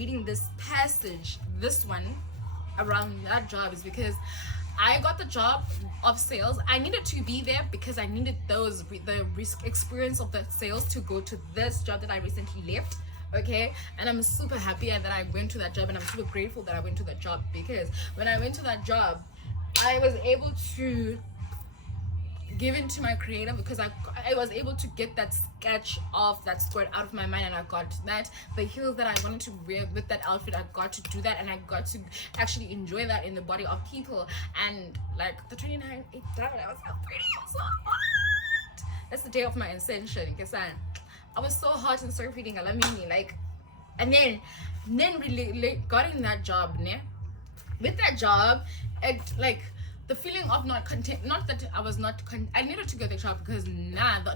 reading this passage, this one around that job, is because I got the job of sales. I needed to be there because I needed the risk experience of the sales to go to this job that I recently left. Okay, and I'm super happy that I went to that job, and I'm super grateful that I went to that job, because when I went to that job, I was able to give into my creative, because I was able to get that sketch of that skirt out of my mind, and I got that. The heels that I wanted to wear with that outfit, I got to do that, and I got to actually enjoy that in the body of people. And like the 29th down, I was so pretty, I was so hot. That's the day of my ascension, because I was so hot and so pretty, like, and then really got in that job, ne? With that job, it like the feeling of not content, not that I was not I needed to get the job, because the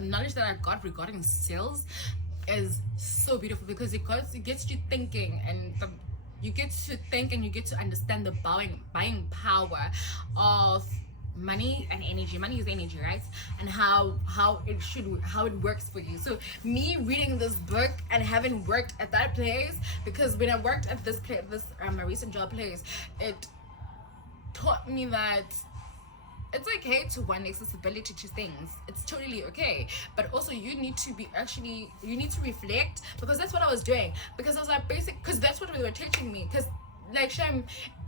knowledge that I got regarding sales is so beautiful, because it gets you thinking, and you get to think, and you get to understand the buying power of money and energy. Money is energy, right? And how it works for you. So me reading this book and having worked at that place, because when I worked at this place, my recent job place, it taught me that it's okay to want accessibility to things. It's totally okay, but also you need to reflect, because that's what I was doing, because I was like because that's what they were teaching me. Because like Shem,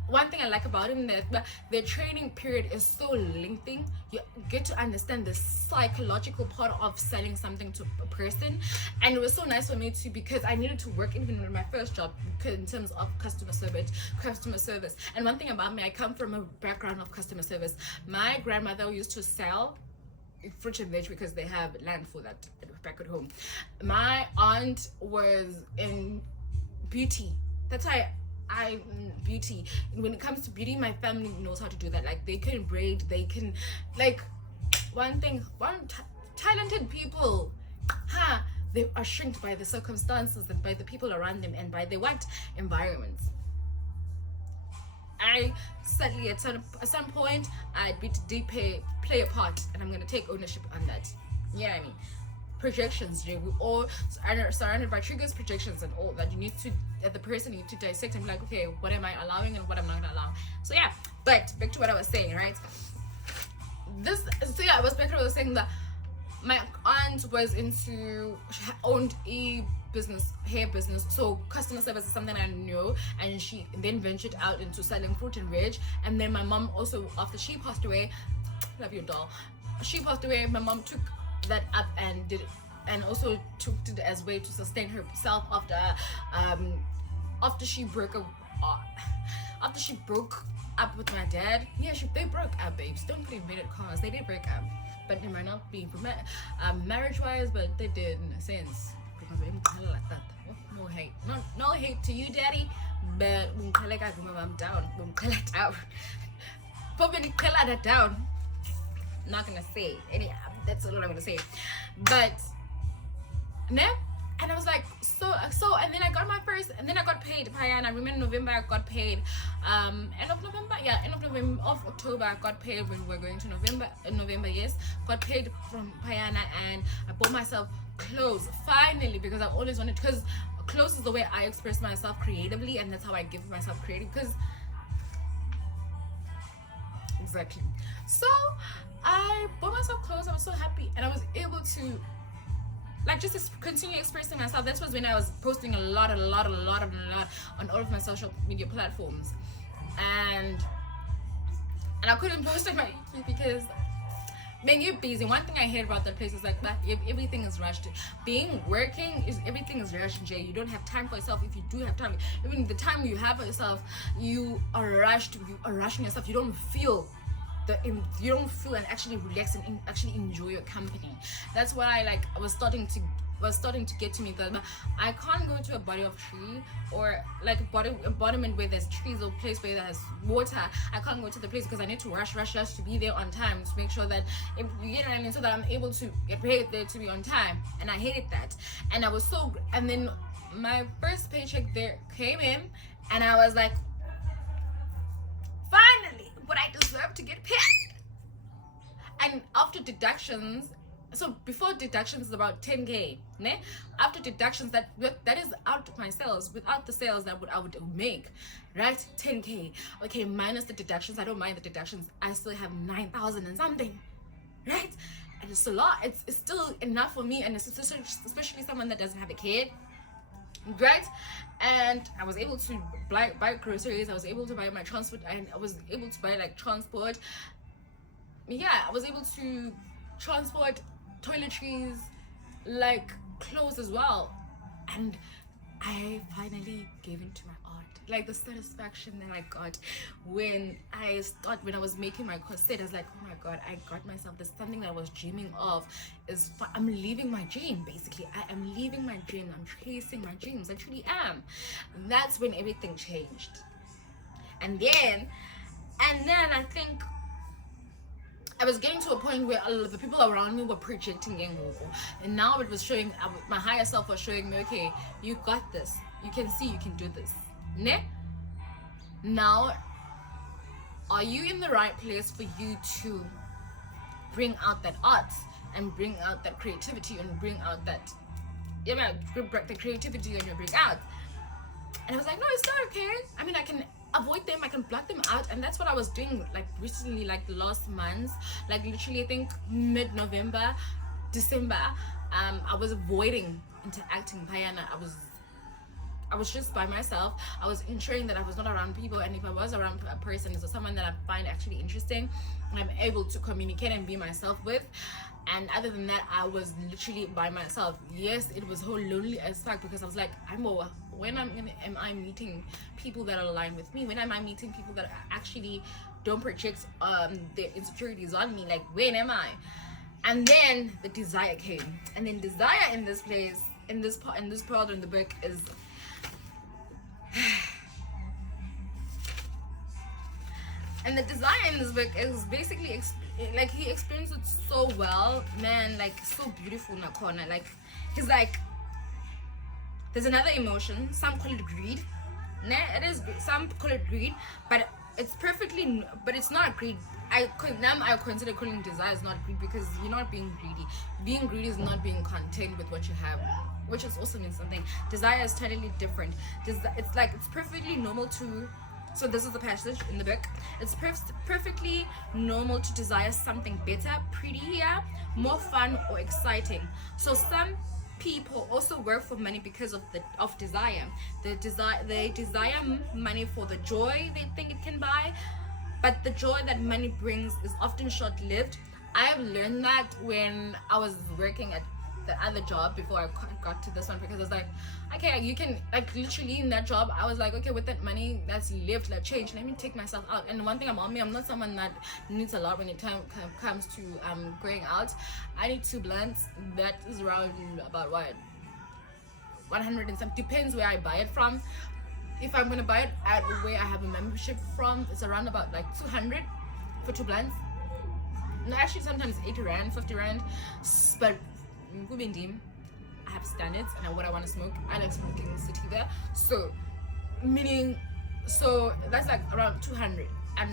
one thing I like about him, that the training period is so lengthy. You get to understand the psychological part of selling something to a person, and it was so nice for me too, because I needed to work even in my first job in terms of customer service. And one thing about me, I come from a background of customer service. My grandmother used to sell fruit and veg, because they have land for that back at home. My aunt was in beauty. That's why beauty. When it comes to beauty, my family knows how to do that. Like, they can braid, they can, like, talented people, they are shrinked by the circumstances and by the people around them and by the environments. I sadly at some point I'd be to play a part, and I'm gonna take ownership on that. Yeah, I mean, projections, we all are surrounded by triggers, projections, and all that. You need to, as the person, you need to dissect and be like, okay, what am I allowing and what am I not allowing? So yeah, but back to what I was saying, right? I was back to what I was saying, that my aunt was owned a hair business, so customer service is something I knew, and she then ventured out into selling fruit and veg. And then my mom also, after she passed away, love you doll, she passed away, my mom took that up and did it, and also took it as a way to sustain herself after she broke up with my dad. Yeah, they broke up, babes. Don't put invented cause. They did break up, but they might not be marriage wise, but they did in a sense, because they didn't like that. No hate, no hate to you, daddy, but I'm down. Put down. Not gonna say any. That's all I'm gonna say. But and I was like, so, and then I got my first, and then I got paid. And I remember in November I got paid. End of October I got paid when we were going to November, yes, got paid from Payana, and I bought myself clothes finally, because I've always wanted, because clothes is the way I express myself creatively, and that's how I give myself creative, because exactly. So I bought myself clothes. I was so happy, and I was able to just continue expressing myself. That was when I was posting a lot on all of my social media platforms, and I couldn't post on my YouTube because when you're busy. One thing I hate about that place is like that everything is rushed. Everything is rushed, Jay. You don't have time for yourself. If you do have time, even the time you have for yourself, you are rushed. You are rushing yourself. You don't feel and actually relax and actually enjoy your company. That's what I was starting to get to me, that I can't go to a body of tree, or like a bottom where there's trees, or place where there's water. I can't go to the place because I need to rush to be there on time, to make sure that, if you get what I mean, so that I'm able to get paid there to be on time. And I hated that. And and then my first paycheck there came in, and I was like, finally, what I deserve to get paid. And after deductions, so before deductions is about 10k, ne? After deductions, that is out of my sales. Without the sales that I would make, right? 10k. Okay, minus the deductions. I don't mind the deductions. I still have 9,000 and something, right? And it's a lot. It's still enough for me, and it's especially someone that doesn't have a kid, right? And I was able to buy groceries. I was able to buy my transport, and I was able to buy like transport. Yeah, I was able to transport, toiletries, like clothes as well. And I finally gave in to my art. Like the satisfaction that I got when I was making my corset, I was like, oh my god, I got myself this, something that I was dreaming of. I'm living my dream. Basically, I am living my dream. I'm chasing my dreams. I truly am. And that's when everything changed. And then I think I was getting to a point where all of the people around me were projecting Yengoku. And now it was showing, my higher self was showing me, okay, you got this. You can see you can do this. Ne? Now, are you in the right place for you to bring out that art and bring out that creativity and bring out that, the creativity and you bring out? And I was like, no, it's not okay. I mean, I can avoid them, I can block them out. And that's what I was doing like recently, like the last months, like literally I think mid-November, December, I was avoiding interacting. Payana, I was just by myself. I was ensuring that I was not around people, and if I was around a person, it's someone that I find actually interesting, I'm able to communicate and be myself with. And other than that, I was literally by myself. Yes, it was whole lonely as fuck, because I was like, when am I meeting people that are aligned with me? When am I meeting people that actually don't project their insecurities on me? Like, when am I? And then the desire came, and then desire in this place, in this part in the book is and the desire in this book is basically like he explains it so well, man, like so beautiful in a corner. Like he's like, there's another emotion, some call it greed. It is, some call it greed, but it's not greed. I consider calling desire is not greed, because you're not being greedy. Being greedy is not being content with what you have, which is also means something. Desire is totally different. It's like, it's perfectly normal to, so this is the passage in the book. It's perfectly normal to desire something better, prettier, more fun, or exciting. So some people also work for money because of desire. They desire money for the joy they think it can buy, but the joy that money brings is often short-lived. I have learned that when I was working at the other job before I got to this one, because I was like, okay, you can, like, literally in that job I was like, okay, with that money that's left, like change, let me take myself out. And one thing about me, I'm not someone that needs a lot when it comes to going out. I need 2 blunts. That is around about what, 100 and some, depends where I buy it from. If I'm gonna buy it at where I have a membership from, it's around about like 200 for 2 blunts. No, actually sometimes 80 rand, 50 rand, but I have standards and what I want to smoke. I like smoking sativa, so that's like around 200. And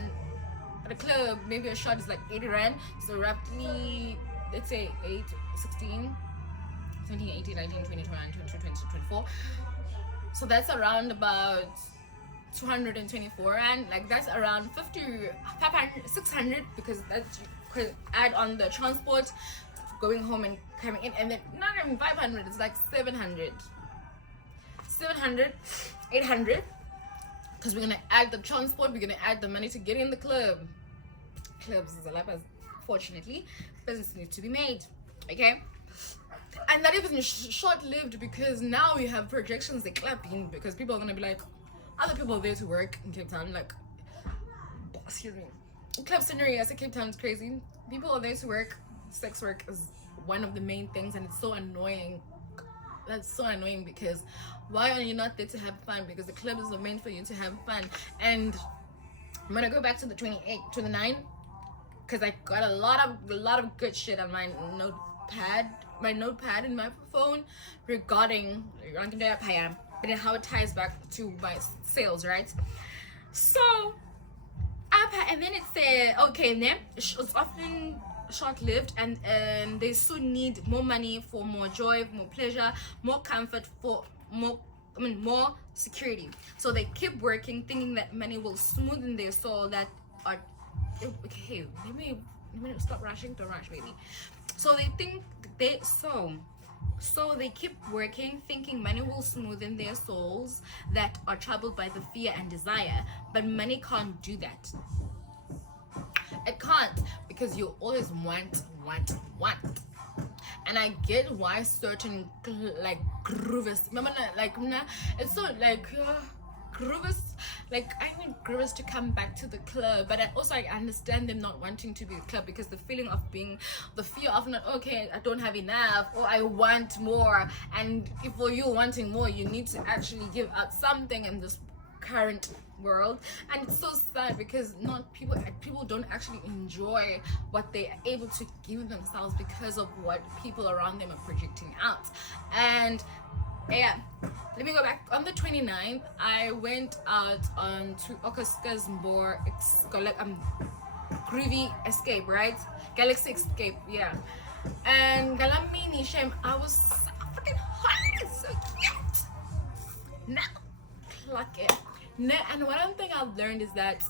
at a club, maybe a shot is like 80 rand, so roughly, let's say 8, 16, 17, 18, 19, 20, 21, 22, 23, 24. So that's around about 224 rand. Like that's around 50, 500, 600, because that's, you could add on the transport, going home and coming in, and then not even 500, it's like 700, 800, because we're gonna add the transport, we're gonna add the money to get in the club. Clubs is a lot, fortunately business needs to be made, okay? And that even short-lived, because now we have projections, they clapping, because people are gonna be like, other people are there to work in Cape Town, like, excuse me, club scenario, I say Cape Town is crazy, people are there to work. Sex work is one of the main things, and it's so annoying. That's so annoying, because why are you not there to have fun? Because the club is meant for you to have fun. And I'm gonna go back to the 28 to the 9, because I got a lot of good shit on my notepad in my phone regarding but then how it ties back to my sales, right? So and then it said, okay, then it's often short-lived, and they soon need more money for more joy, more pleasure, more comfort, for more security. So they keep working thinking that money will smoothen their soul that are okay. Let me stop rushing to rush, baby. So they think so they keep working thinking money will smoothen their souls that are troubled by the fear and desire, but money can't do that. It can't, because you always want. And I get why certain like groovers, it's so like groovers, like I need groovers to come back to the club, but I understand them not wanting to be a club, because the fear of not, okay, I don't have enough, or I want more. And if for you wanting more, you need to actually give out something in this current world. And it's so sad, because not people don't actually enjoy what they are able to give themselves because of what people around them are projecting out. And yeah, let me go back. On the 29th, I went out on to Okaska's more groovy escape, right? Galaxy escape, yeah. And Galamini Shem, I was so freaking hot, so cute. Now, clock it. And one thing I've learned is that,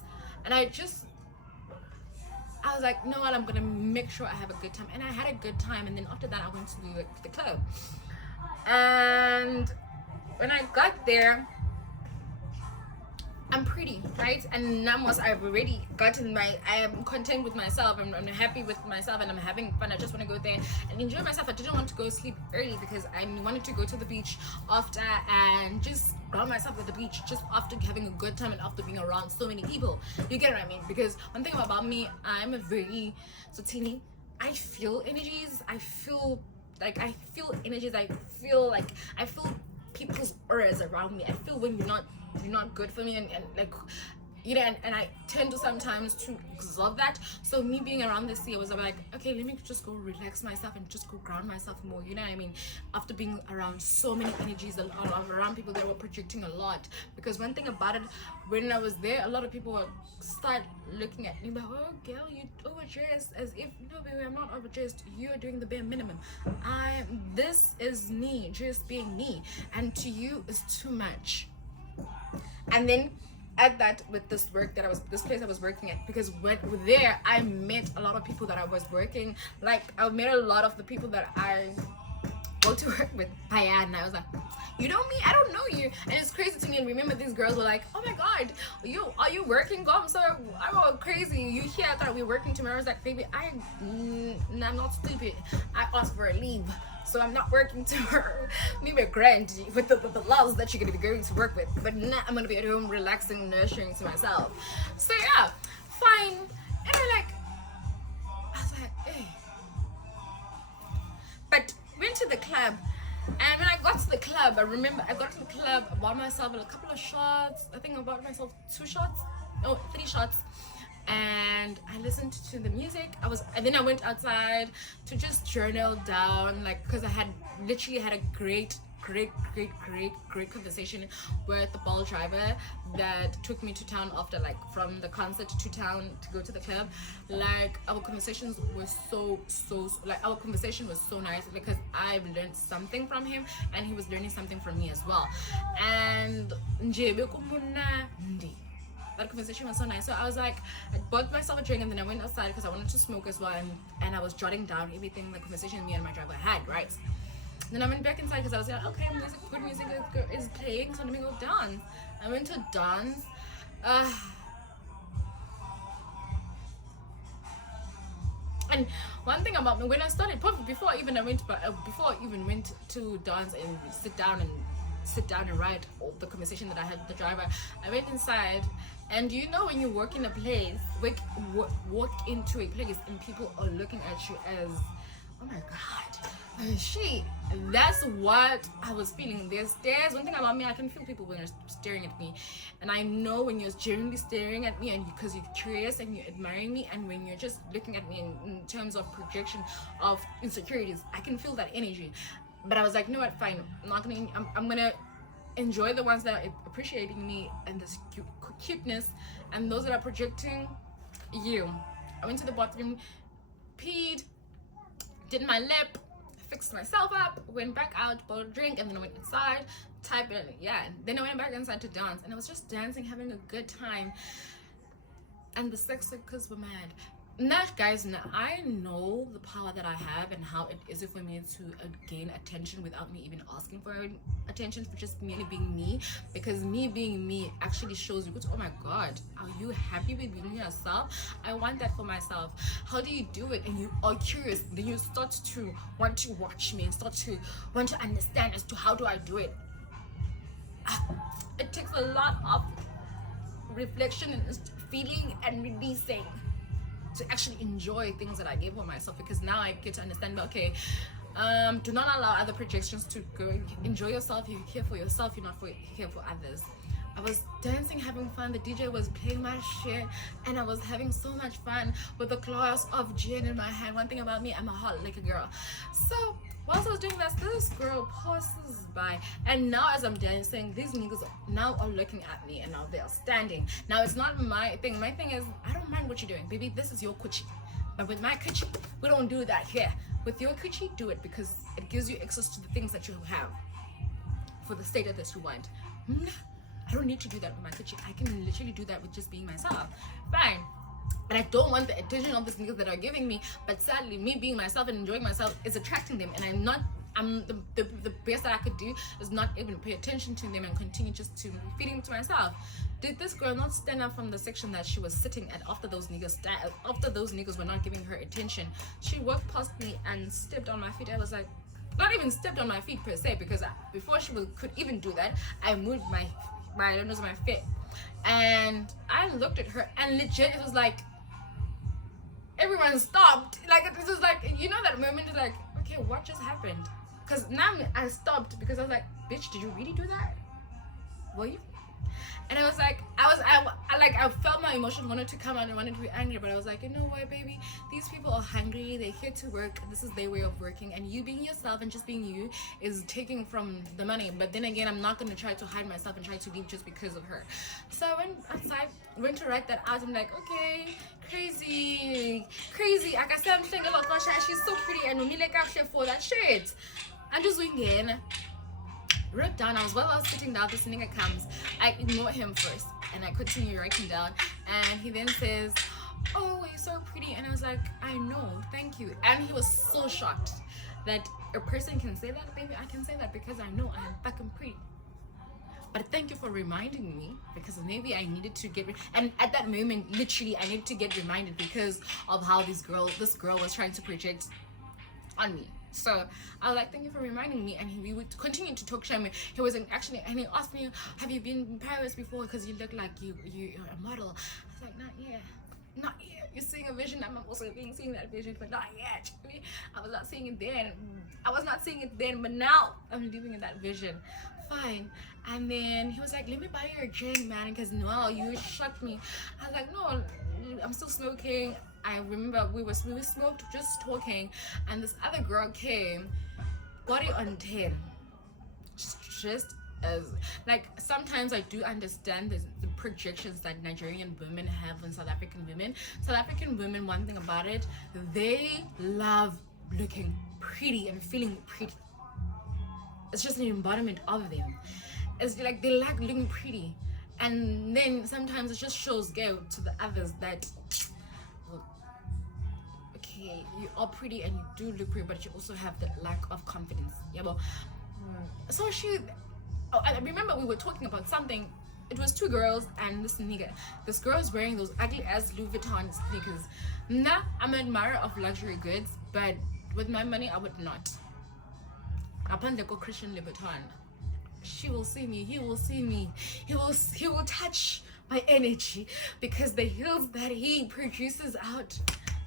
and I was like, you know what, I'm gonna make sure I have a good time. And I had a good time, and then after that I went to the club. And when I got there, I'm pretty, right? And Namos, I've already gotten I am content with myself, I'm happy with myself, and I'm having fun. I just want to go there and enjoy myself. I didn't want to go sleep early because I wanted to go to the beach after and just ground myself at the beach, just after having a good time and after being around so many people. You get what I mean? Because one thing about me, I'm a very Sotini. I feel energies. I feel energies. I feel people's auras around me. I feel when you're not good for me, and like, you know, and I tend to sometimes to absorb that. So me being around the sea, I was like, okay, let me just go relax myself and just go ground myself more, you know what I mean? After being around so many energies, around people that were projecting a lot. Because one thing about it, when I was there, a lot of people would start looking at me like, oh girl, you overdressed, as if, no baby, I'm not overdressed, you're doing the bare minimum. This is me just being me, and to you is too much. And then add that with this place I was working at, because when there I met a lot of people that I was working, like I met a lot of the people that I go to work with. And I was like, you know me? I don't know you. And it's crazy to me. And remember, these girls were like, oh my god, are you working? I'm crazy. You here? I thought we were working tomorrow. I was like, baby, I'm not stupid. I asked for a leave, so I'm not working tomorrow. Maybe a grand with the loves that you're gonna be going to work with, but now I'm gonna be at home relaxing, nurturing to myself. So yeah, fine. And I was like, hey. But went to the club, and when I got to the club, I remember I got to the club, I bought myself a couple of shots. I think I bought myself 3 shots, and I listened to the music. And then I went outside to just journal down, like, because I had literally had a great conversation with the ball driver that took me to town after, like, from the concert to town to go to the club. Like, our conversations were our conversation was so nice, because I've learned something from him and he was learning something from me as well. And that conversation was so nice. So I was like, I bought myself a drink, and then I went outside because I wanted to smoke as well, and I was jotting down everything, the conversation me and my driver had, right? Then I went back inside because I was like, okay, good music is playing, so let me go dance. I went to dance. And one thing about me, when I started, probably before I even went to dance and sit down and write all the conversation that I had with the driver, I went inside. And you know, when you work in a place, walk into a place and people are looking at you as, oh my god, that's what I was feeling. There's one thing about me, I can feel people when they're staring at me, and I know when you're genuinely staring at me and because you're curious and you're admiring me, and when you're just looking at me in terms of projection of insecurities, I can feel that energy. But I was like, you know what, fine, I'm gonna enjoy the ones that are appreciating me and this cuteness, and those that are projecting you. I went to the bathroom, peed, did my lip, fixed myself up, went back out, bought a drink, and then I went inside, typed it, then I went back inside to dance, and I was just dancing, having a good time, and the sex workers were mad. Now, guys, now I know the power that I have and how it is for me to gain attention without me even asking for attention, for just merely being me, because me being me actually shows you, oh my god, are you happy with being yourself? I want that for myself. How do you do it? And you are curious, then you start to want to watch me and start to want to understand as to how do I do it. It takes a lot of reflection and feeling and releasing to actually enjoy things that I gave for myself, because now I get to understand, okay, do not allow other projections to go. Enjoy yourself. You're here for yourself, you're not here for others. I was dancing, having fun. The DJ was playing my shit, and I was having so much fun with a glass of gin in my hand. One thing about me, I'm a hot liquor girl. So whilst I was doing that, this girl passes by, and now as I'm dancing, these niggas now are looking at me, and now they're standing. Now it's not my thing. My thing is, I don't mind what you're doing, baby. This is your coochie. But with my coochie, we don't do that here. With your coochie, do it, because it gives you access to the things that you have for the state that you want. I don't need to do that with my coochie. I can literally do that with just being myself. Fine. And I don't want the attention of these niggas that are giving me, but sadly, me being myself and enjoying myself is attracting them, and I'm the best that I could do is not even pay attention to them and continue just to feeding to myself. Did this girl not stand up from the section that she was sitting at after those niggas were not giving her attention? She walked past me and stepped on my feet. I was like, not even stepped on my feet per se, because before she could even do that, I moved my feet, and I looked at her, and legit, it was like everyone stopped. Like, this is like, you know, that moment is like, okay, what just happened? Because now I stopped, because I was like, bitch, did you really do that? Were you? And I was like, I felt my emotions wanted to come out and wanted to be angry, but I was like, you know what, baby, these people are hungry, they're here to work, this is their way of working, and you being yourself and just being you is taking from the money. But then again, I'm not going to try to hide myself and try to leave just because of her. So I went outside, went to write that out. I'm like, okay, crazy, I can say I'm thinking about gosh, she's so pretty, and me like actually for that shit. I'm just winging. Wrote down, while I was sitting down, this nigga comes. I ignore him first, and I continue writing down, and he then says, oh, you're so pretty, and I was like, I know, thank you. And he was so shocked that a person can say that. Baby, I can say that because I know I am fucking pretty. But thank you for reminding me, because maybe I needed to get and at that moment, literally, I needed to get reminded because of how this girl was trying to project on me. So I was like, thank you for reminding me. And we would continue to talk shit. He was actually, and he asked me, have you been in Paris before? Because you look like you're a model. I was like, not yet. You're seeing a vision. I'm also seeing that vision, but not yet. I was not seeing it then. But now I'm living in that vision. Fine. And then he was like, let me buy you a drink, man, because no, you shocked me. I was like, no, I'm still smoking. I remember we smoked, just talking, and this other girl came, got it on 10. Just as, like, sometimes I do understand the projections that Nigerian women have on South African women. South African women, one thing about it, they love looking pretty and feeling pretty. It's just an embodiment of them. It's like they like looking pretty, and then sometimes it just shows go to the others that, okay, you are pretty and you do look pretty, but you also have that lack of confidence. Yeah, but so I remember we were talking about something. It was two girls and this nigga. This girl is wearing those ugly ass Louis Vuitton sneakers. Nah, I'm an admirer of luxury goods, but with my money, I would not. Upon the Christian Louboutin, she will see me, he will see me, he will touch my energy, because the heels that he produces out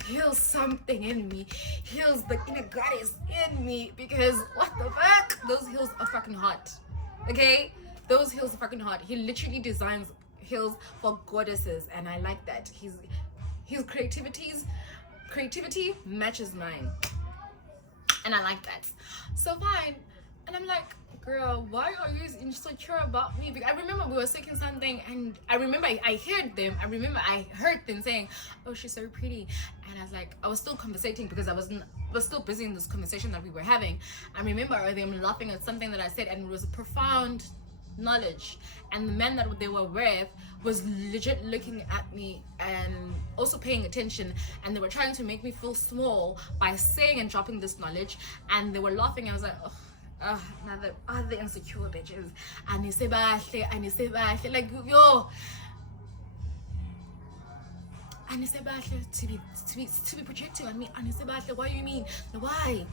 heals something in me, heals the inner goddess in me, because what the fuck, those heels are fucking hot. Okay, those heels are fucking hot. He literally designs heels for goddesses, and I like that. His creativity matches mine, and I like that. So fine, And I'm like, girl, why are you insecure about me? Because I remember we were saying something, and I remember I heard them. I remember I heard them saying, "Oh, she's so pretty," and I was like, I was still conversating because I was still busy in this conversation that we were having. I remember them laughing at something that I said, and it was a profound knowledge. And the man that they were with was legit looking at me and also paying attention, and they were trying to make me feel small by saying and dropping this knowledge, and they were laughing. I was like, oh, now the other insecure bitches. Like, yo, to be projecting on me. What do you mean? Why?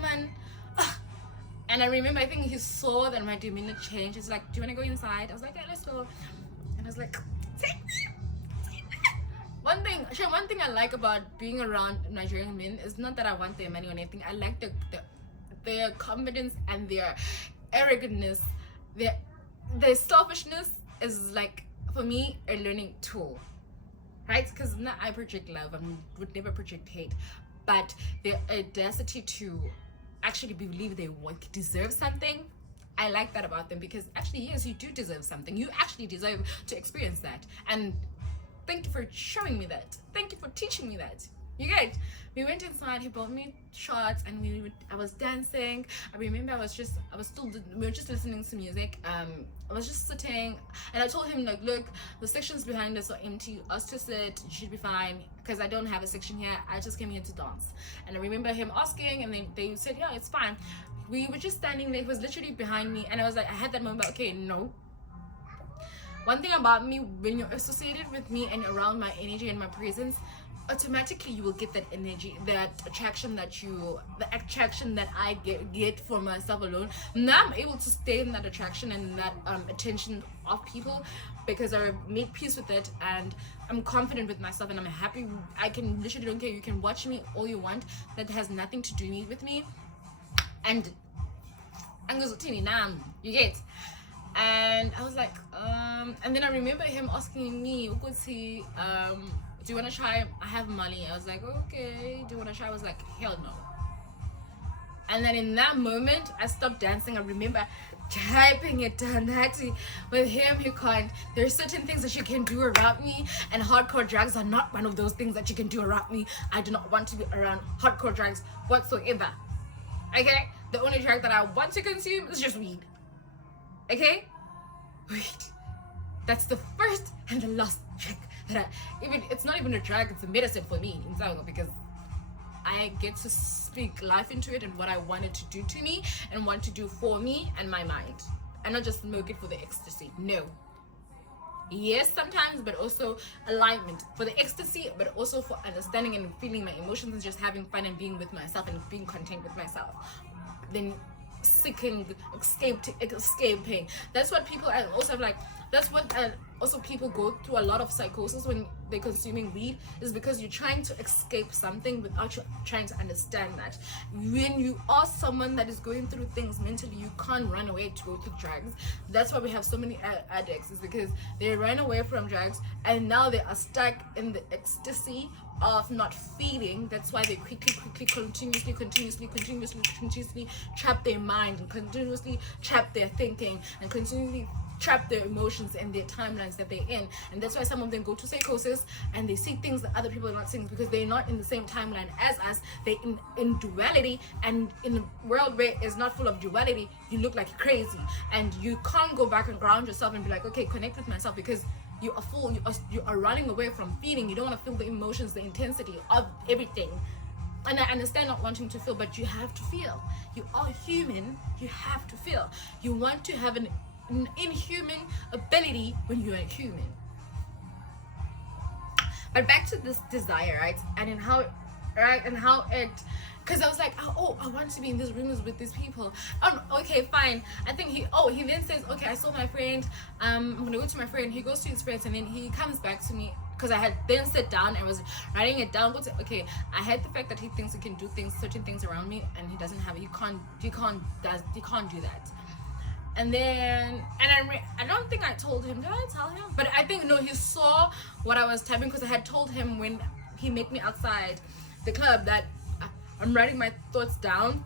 Man. And I remember, I think he saw that my demeanor changed. He's like, do you want to go inside? I was like, yeah, let's go. And I was like, take me. One thing I like about being around Nigerian men is not that I want their money or anything. I like their confidence and their arrogantness. Their selfishness is, like, for me, a learning tool. Right? Because I project love and would never project hate. But their audacity to actually believe they deserve something, I like that about them, because actually, yes, you do deserve something. You actually deserve to experience that. And thank you for showing me that. Thank you for teaching me that. You get? We went inside, he bought me shots, and I was dancing. I remember we were just listening to music. I was just sitting, and I told him, like, look, the sections behind us are empty. Us to sit, you should be fine, because I don't have a section here. I just came here to dance. And I remember him asking, and they said, yeah, it's fine. We were just standing there. He was literally behind me, and I was like, I had that moment, okay, no. One thing about me, when you're associated with me and around my energy and my presence, automatically you will get that energy, that attraction that I get for myself alone. Now I'm able to stay in that attraction and that attention of people, because I made peace with it, and I'm confident with myself, and I'm happy. I can literally don't care. You can watch me all you want. That has nothing to do with me. And you get. And I was like, and then I remember him asking me, do you want to try? I have money. I was like, okay. Do you want to try? I was like, hell no. And then in that moment, I stopped dancing. I remember typing it down that with him, he can't. There's certain things that you can do around me, and hardcore drugs are not one of those things that you can do around me. I do not want to be around hardcore drugs whatsoever. Okay? The only drug that I want to consume is just weed. Okay? Weed. That's the first and the last drug. It's not even a drug, it's a medicine for me in Zango, because I get to speak life into it and what I want it to do to me and want to do for me and my mind, and not just smoke it for the ecstasy. No. Yes, sometimes, but also alignment for the ecstasy, but also for understanding and feeling my emotions and just having fun and being with myself and being content with myself. Then seeking escaping. That's what people, I also have, like, that's what also people go through a lot of psychosis when they're consuming weed, is because you're trying to escape something without you trying to understand that. When you are someone that is going through things mentally, you can't run away to go to drugs. That's why we have so many addicts, is because they ran away from drugs and now they are stuck in the ecstasy of not feeling. That's why they quickly continuously trap their mind and continuously trap their thinking and continuously trap their emotions and their timelines that they're in. And that's why some of them go to psychosis and they see things that other people are not seeing, because they're not in the same timeline as us. They're in duality, and in a world where it's not full of duality, you look like crazy, and you can't go back and ground yourself and be like, okay, connect with myself, because you are full, you are running away from feeling. You don't want to feel the emotions, the intensity of everything. And I understand not wanting to feel, but you have to feel. You are human, you have to feel. You want to have an inhuman ability when you're a human. But back to this desire, right? And in how it, because I was like, oh, I want to be in these rooms with these people. Okay, fine. I think he then says, okay, I saw my friend, I'm gonna go to my friend. He goes to his friends, and then he comes back to me, because I had then sat down and was writing it down. Okay, I had the fact that he thinks he can do certain things around me, and he doesn't have it. He can't do that. And then, I don't think I told him. Did I tell him? But I think, no, he saw what I was typing, because I had told him when he met me outside the club that I'm writing my thoughts down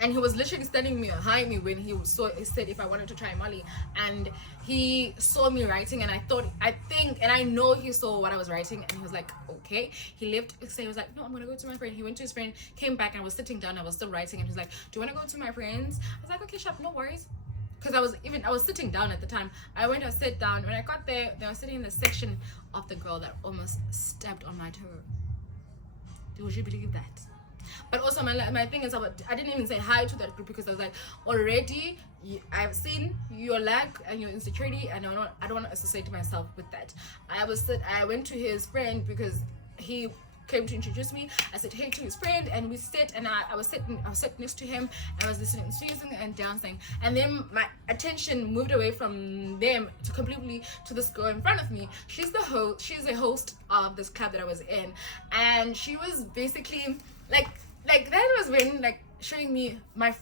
and he was literally standing behind me when he said if I wanted to try Molly, and he saw me writing, and I know he saw what I was writing, and he was like, okay. He left, so he was like, no, I'm gonna go to my friend. He went to his friend, came back, and I was sitting down, I was still writing, and he was like, do you want to go to my friends? I was like, okay, sure, no worries, because I was sitting down at the time. I went to sit down. When I got there, they were sitting in the section of the girl that almost stepped on my toe. Would you believe that? But also my thing is, I didn't even say hi to that group, because I was like, already I've seen your lack and your insecurity, and I don't want to associate myself with that. I went to his friend because he came to introduce me. I said hey to his friend, and we sit, and I was sitting next to him, and I was listening to music and dancing, and then my attention moved away from them to completely to this girl in front of me. She's a host of this club that I was in, and she was basically like that was when like showing me my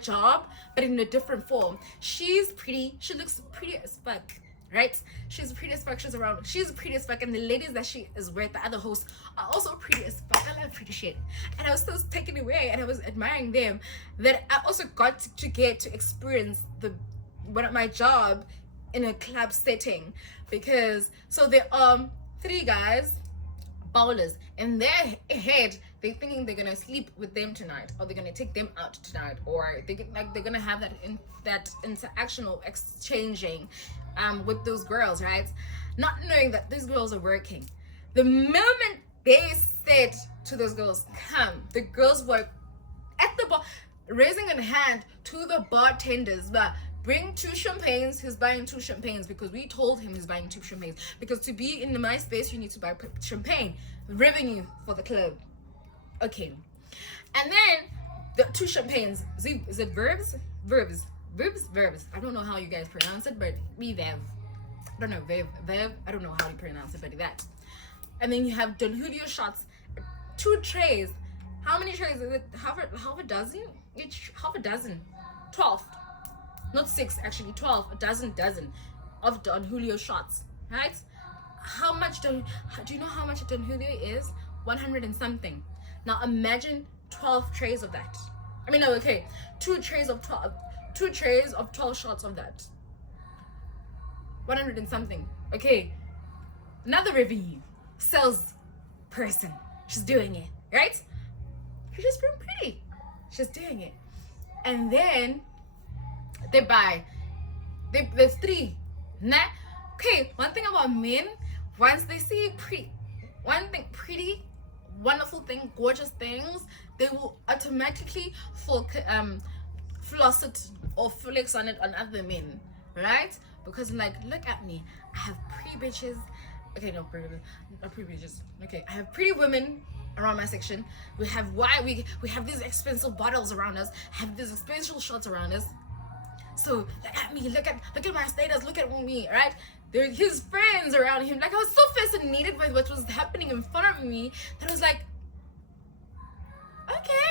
job, but in a different form. She's pretty, she looks pretty as fuck, right? She's pretty as fuck, she's pretty as fuck, and the ladies that she is with, the other hosts, are also pretty as fuck. I love pretty shit, and I was so taken away, and I was admiring them, that I also got to get to experience my job in a club setting, because so there are 3 guys, bowlers. In their head, they're thinking they're gonna sleep with them tonight, or they're gonna take them out tonight, or they're gonna have that interaction or exchanging with those girls, right? Not knowing that these girls are working. The moment they said to those girls, come, the girls were at the bar, raising a hand to the bartenders, but bring 2 champagnes. He's buying 2 champagnes because we told him he's buying 2 champagnes, because to be in my space you need to buy champagne. Revenue for the club. Okay. And then the 2 champagnes, is it verbs? I don't know how you guys pronounce it, but Vev. I don't know, Vev. I don't know how you pronounce it, but that. And then you have Don Julio shots, 2 trays. How many trays is it? Half a dozen? Half a dozen. 12. Not 6, actually 12. A dozen of Don Julio shots, right? Do you know how much a Don Julio is? 100 and something. Now imagine 12 trays of that. I mean, no, okay, 2 trays of 12 shots of that. 100 and something. Okay, another revenue. Sales person. She's doing it, right? She's just being pretty. She's doing it. And then there's 3. Nah. Okay, one thing about men, once they see pretty, wonderful thing, gorgeous things, they will automatically floss it or flex on it on other men, right? Because like, look at me, I have pretty bitches. Okay, not pretty bitches. Okay, I have pretty women around my section. We have these expensive bottles around us, have these expensive shots around us. So look at me, look at my status, look at me, right? There are his friends around him. Like, I was so fascinated by what was happening in front of me that I was like, okay.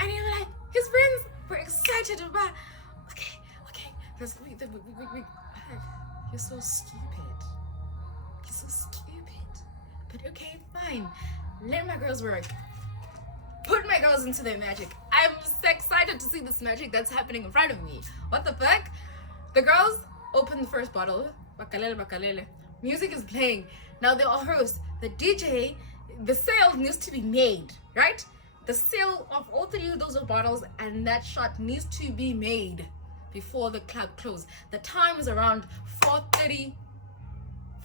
And you know, like, his friends were excited about, okay. You're so stupid. But okay, fine. Let my girls work. Put my girls into their magic. I'm so excited to see this magic that's happening in front of me. What the fuck? The girls open the first bottle. Bakalele. Music is playing. Now they are hosts. The DJ, the sale needs to be made, right? The sale of all 3 of those bottles and that shot needs to be made before the club closes. The time is around 4:30,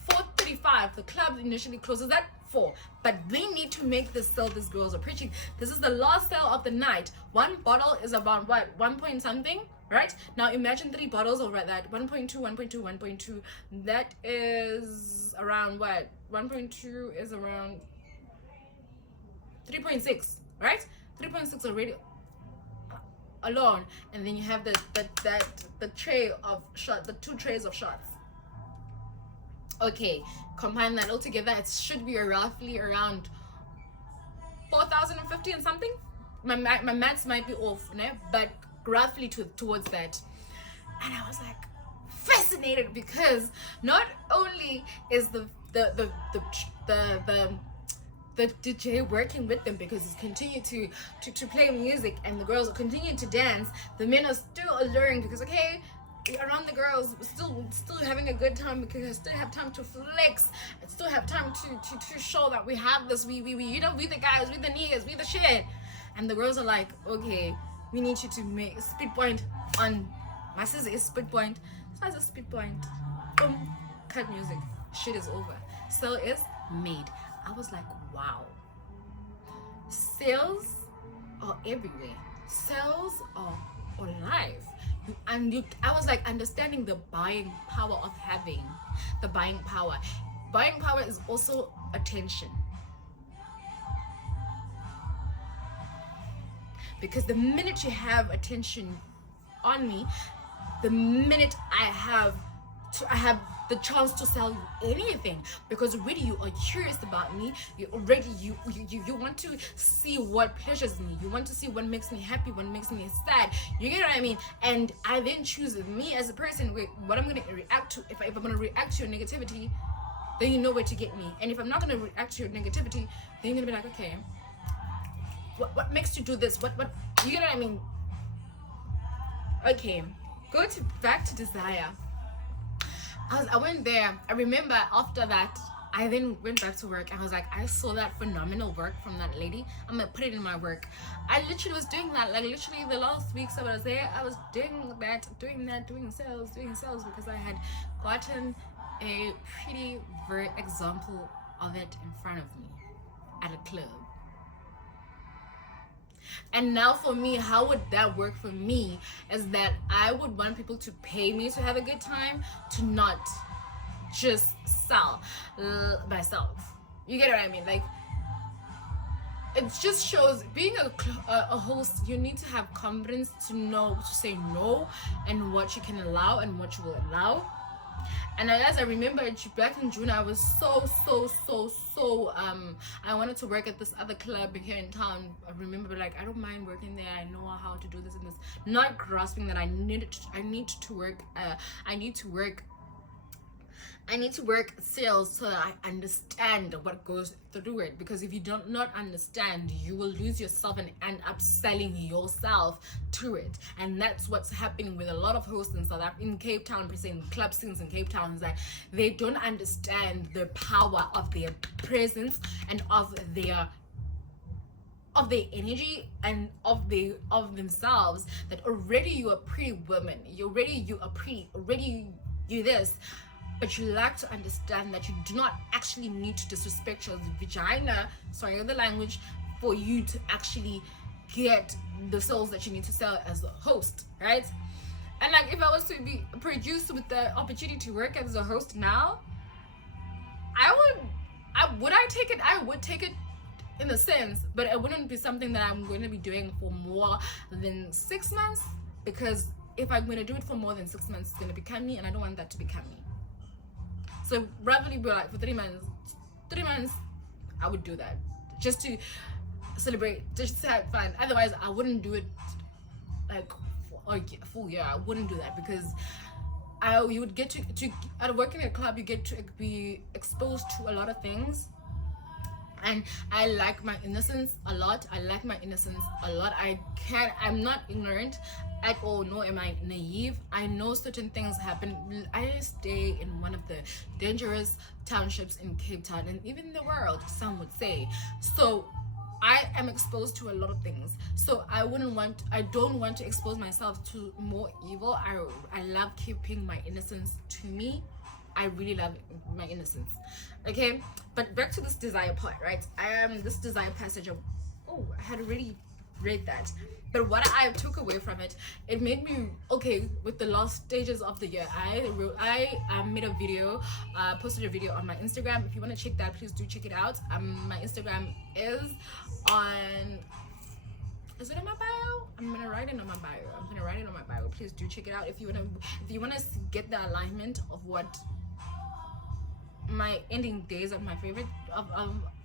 4:35. The club initially closes at 4, but they need to make this sale. These girls are preaching. This is the last sale of the night. 1 bottle is about what, 1 point something, right? Now imagine 3 bottles over that. 1.2. That is around what? 1.2 is around 3.6, right? 3.6 already alone, and then you have the tray of shot, the 2 trays of shots. Okay, combine that all together, it should be roughly around 4,050 and something. My maths might be off, né? But roughly towards that. And I was like fascinated, because not only is the the DJ working with them, because he's continued to play music and the girls are continuing to dance. The men are still alluring because, okay, around the girls, still having a good time because I still have time to flex. I still have time to show that we have this. We you know, we the guys, we the niggas, we the shit. And the girls are like, okay, we need you to make a speed point on my sister is speed point. So as a speed point, boom, cut music. Shit is over. So it's made. I was like, wow. Sales are everywhere. Sales are life. I was like understanding the buying power of having the buying power. Buying power is also attention, because the minute you have attention on me, the minute I have the chance to sell you anything, because already you are curious about me. You want to see what pleasures me. You want to see what makes me happy, what makes me sad. You get what I mean? And I then choose me as a person what I'm going to react to. If I'm going to react to your negativity, then you know where to get me. And if I'm not going to react to your negativity, then you're going to be like, okay, what makes you do this? What you get what I mean? Okay, back to Desire. I went there. I remember after that, I then went back to work. I was like, I saw that phenomenal work from that lady. I'm gonna put it in my work. I literally was doing that. Like literally the last weeks I was there, I was doing sales because I had gotten a pretty very example of it in front of me at a club. And now for me, how would that work for me is that I would want people to pay me to have a good time, to not just sell myself. You get what I mean? Like, it just shows being a host, you need to have confidence to know to say no and what you can allow and what you will allow. And as I remember back in June, I was so I wanted to work at this other club here in town. I remember, like, I don't mind working there. I know how to do this and this. Not grasping that I need to work sales so that I understand what goes through it. Because if you don't not understand, you will lose yourself and end up selling yourself to it. And that's what's happening with a lot of hosts in South Africa, in Cape Town, in club scenes in Cape Town, is that they don't understand the power of their presence and of their energy and of themselves. That already you are pretty woman, you this. But you lack to understand that you do not actually need to disrespect your vagina, sorry the language, for you to actually get the sales that you need to sell as a host, right? And like, if I was to be produced with the opportunity to work as a host now, would take it? I would take it in a sense, but it wouldn't be something that I'm going to be doing for more than 6 months, because if I'm going to do it for more than 6 months, it's going to become me, and I don't want that to become me. So roughly, be like, for 3 months, I would do that just to celebrate, just to have fun. Otherwise, I wouldn't do it like for a full year. I wouldn't do that, because you would get to at working in a club, you get to be exposed to a lot of things. And I like my innocence a lot. I'm not ignorant at all, nor am I naive. I know certain things happen. I stay in one of the dangerous townships in Cape Town, and even the world, some would say. So I am exposed to a lot of things. So I don't want to expose myself to more evil. I love keeping my innocence to me. I really love my innocence. Okay, but back to this desire part, right? This desire passage of, I had already read that. But what I took away from it, it made me, okay, with the last stages of the year, I made a video, posted a video on my Instagram. If you want to check that, please do check it out. My Instagram is it in my bio? I'm gonna write it on my bio. Please do check it out if you wanna get the alignment of what my ending days of my favorite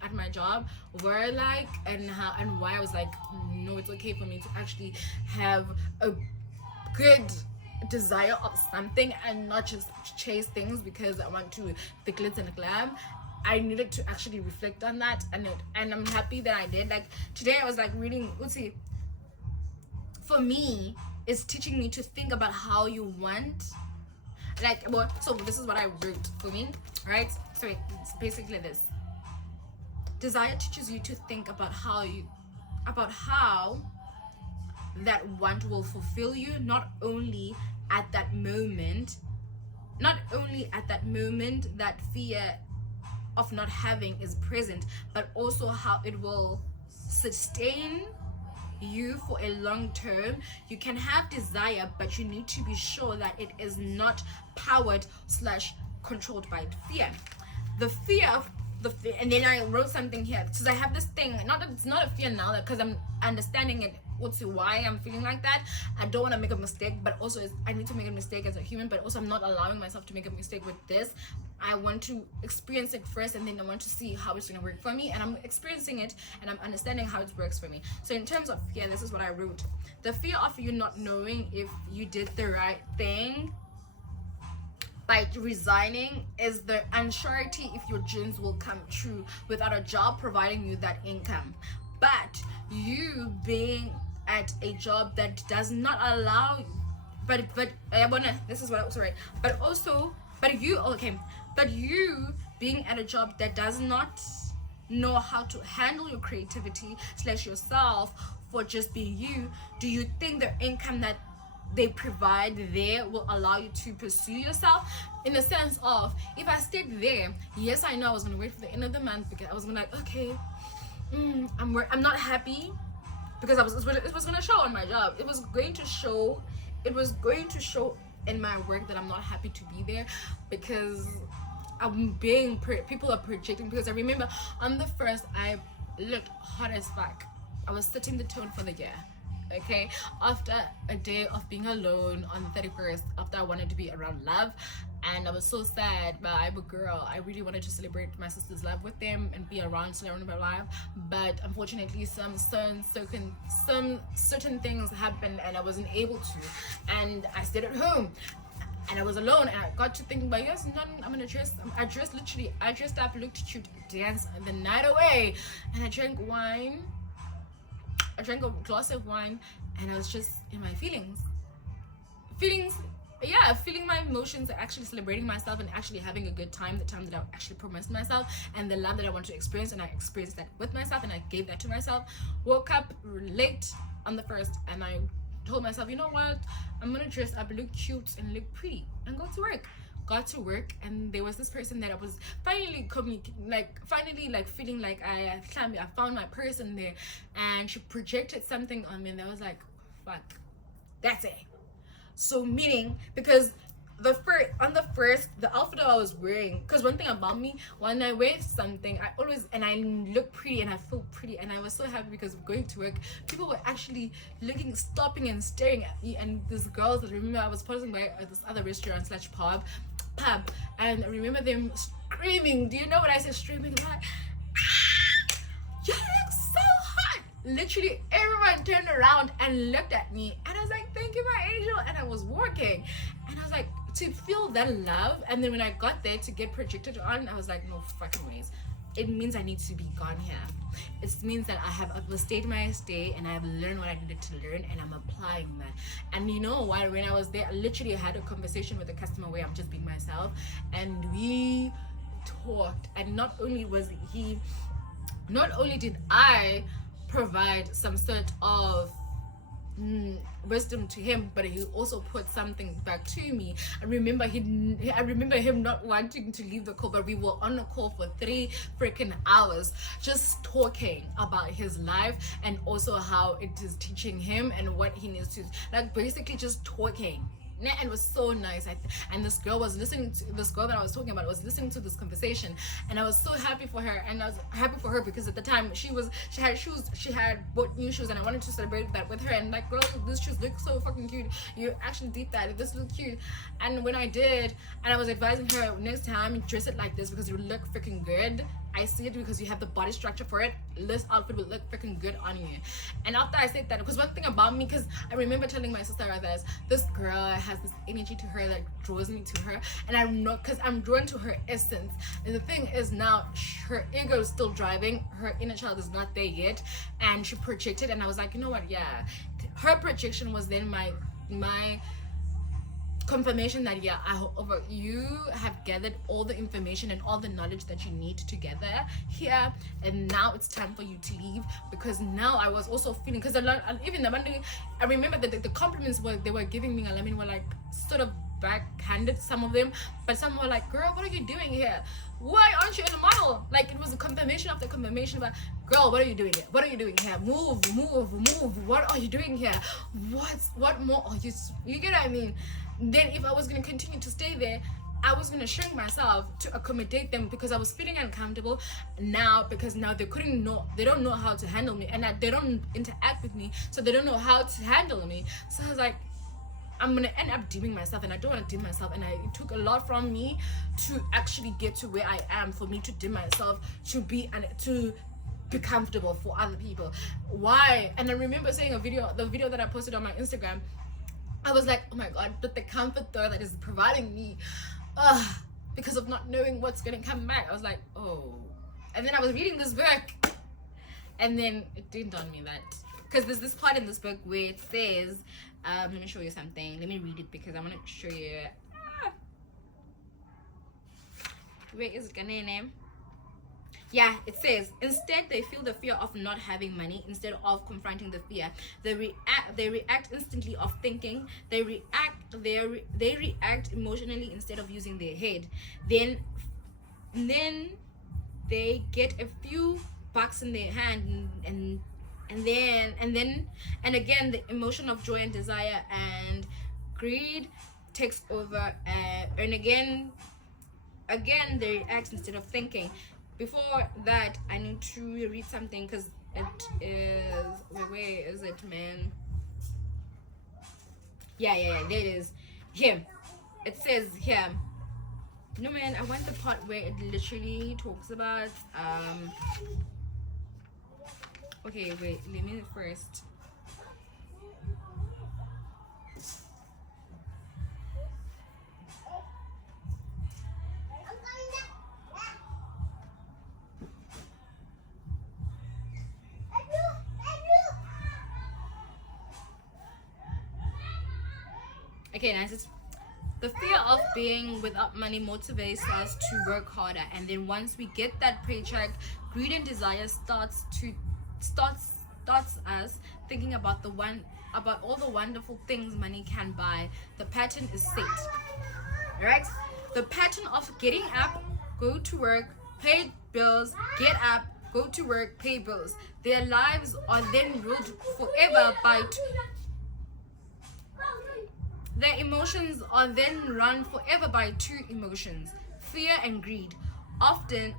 at my job were like, and why I was like, no, it's okay for me to actually have a good desire of something and not just chase things because I want to the glitz and the glam. I needed to actually reflect on that, and I'm happy that I did. Like today I was like reading, let's see, for me it's teaching me to think about how you want, like, well, so this is what I wrote for me, right? So it's basically this: desire teaches you to think about how that want will fulfill you, not only at that moment that fear of not having is present, but also how it will sustain you for a long term. You can have desire, but you need to be sure that it is not powered / controlled by fear. The fear of and then I wrote something here because I have this thing, not that it's not a fear now, because I'm understanding it, why I'm feeling like that. I don't want to make a mistake, but also I need to make a mistake as a human, but also I'm not allowing myself to make a mistake with this. I want to experience it first, and then I want to see how it's going to work for me, and I'm experiencing it and I'm understanding how it works for me. So in terms of fear, this is what I wrote: the fear of you not knowing if you did the right thing by resigning is the uncertainty if your dreams will come true without a job providing you that income. But you being at a job that does not allow you, but this is what I was right. But you being at a job that does not know how to handle your creativity / yourself for just being you, do you think the income that they provide there will allow you to pursue yourself? In the sense of, if I stayed there, yes, I know I was gonna wait for the end of the month because I was gonna like, okay, I'm not happy, because it was gonna show on my job. It was going to show in my work that I'm not happy to be there, because people are projecting. Because I remember on the first, I looked hot as fuck. I was setting the tone for the year. Okay, after a day of being alone on the 31st, after I wanted to be around love, and I was so sad, but I'm a girl, I really wanted to celebrate my sister's love with them and be around surrounded by love, but unfortunately some certain things happened and I wasn't able to, and I stayed at home and I was alone, and I got to thinking about, yes, I'm gonna dress. I dressed up, looked cute, danced the night away, and I drank wine. I drank a glass of wine, and I was just in my feeling my emotions, actually celebrating myself and actually having a good time, the time that I actually promised myself, and the love that I want to experience, and I experienced that with myself, and I gave that to myself. Woke up late on the first, and I told myself, you know what, I'm gonna dress up, look cute and look pretty, and go to work. Got to work, and there was this person that I was finally feeling like I found my person there, and she projected something on me, and I was like, fuck, that's it. So meaning, because the outfit that I was wearing, because one thing about me, when I wear something, I look pretty and I feel pretty, and I was so happy because going to work, people were actually stopping and staring at me, and these girls, I remember I was passing by this other restaurant / pub, and I remember them screaming. Do you know what I said? Screaming like, you look so hot. Literally everyone turned around and looked at me, and I was like, thank you, my angel. And I was working, and I was like, to feel that love. And then when I got there to get projected on, I was like, no fucking ways. It means I need to be gone here. It means that I have overstayed my stay, and I have learned what I needed to learn, and I'm applying that. And you know what, when I was there, I literally had a conversation with the customer where I'm just being myself, and we talked. And not only did I provide some sort of wisdom to him, but he also put something back to me. I remember him not wanting to leave the call, but we were on the call for 3 freaking hours just talking about his life, and also how it is teaching him and what he needs to, like, basically just talking. And it was so nice. And this girl that I was talking about was listening to this conversation, and I was so happy for her. And I was happy for her because at the time she had bought new shoes, and I wanted to celebrate that with her. And like, girl, these shoes look so fucking cute. You actually did that. This looks cute. And when I did, and I was advising her, next time dress it like this because you look freaking good. I see it because you have the body structure for it. This outfit will look freaking good on you. And after I said that, because one thing about me, because I remember telling my sister that this girl has this energy to her that draws me to her, and I'm not, because I'm drawn to her essence. And the thing is now, her ego is still driving. Her inner child is not there yet, and she projected. And I was like, you know what? Yeah, her projection was then my confirmation that you have gathered all the information and all the knowledge that you need to gather here, and now it's time for you to leave. Because now I was also feeling, because even I remember that the compliments they were giving me, I mean, were like sort of backhanded, some of them, but some were like, girl, what are you doing here? Why aren't you in a model? Like, it was a confirmation after confirmation about, girl, what are you doing here? What are you doing here? Move. What are you doing here? What more are you get what I mean? Then if I was going to continue to stay there, I was going to shrink myself to accommodate them, because I was feeling uncomfortable now, because now they don't know how to handle me, and they don't interact with me, so they don't know how to handle me. So I was like, I'm gonna end up dimming myself, and I don't want to dim myself. And it took a lot from me to actually get to where I am, for me to dim myself, to be comfortable for other people. Why? And I remember saying the video that I posted on my Instagram, I was like, oh my god, but the comfort though that is providing me, because of not knowing what's gonna come back, I was like, oh. And then I was reading this book, and then it dawned on me that, because there's this part in this book where it says, let me show you something. Let me read it, because I want to show you. Where is it gonna name? Yeah, it says, instead they feel the fear of not having money instead of confronting the fear. They react instantly of thinking. They react emotionally instead of using their head. Then they get a few bucks in their hand, and again the emotion of joy and desire and greed takes over, and again they react instead of thinking. Before that, I need to read something, because it is, where is it, man? Yeah, there it is. Here it says here, no man, I want the part where it literally talks about okay, wait, let me first. Okay, nice. The fear of being without money motivates us to work harder, and then once we get that paycheck, greed and desire starts us thinking about all the wonderful things money can buy. The pattern is set, right? The pattern of getting up, go to work, pay bills, get up, go to work, pay bills. Their lives are then ruled forever by their emotions are then run forever by two emotions, fear and greed. Offer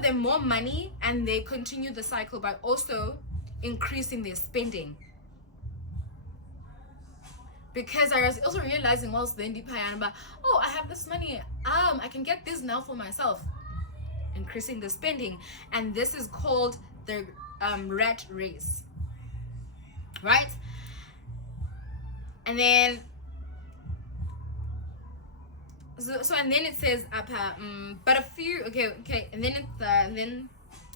them more money, and they continue the cycle by also increasing their spending. Because I was also realizing whilst then about, oh, I have this money, I can get this now for myself. Increasing the spending, and this is called the rat race, right? And then and then it says but a few, okay, and then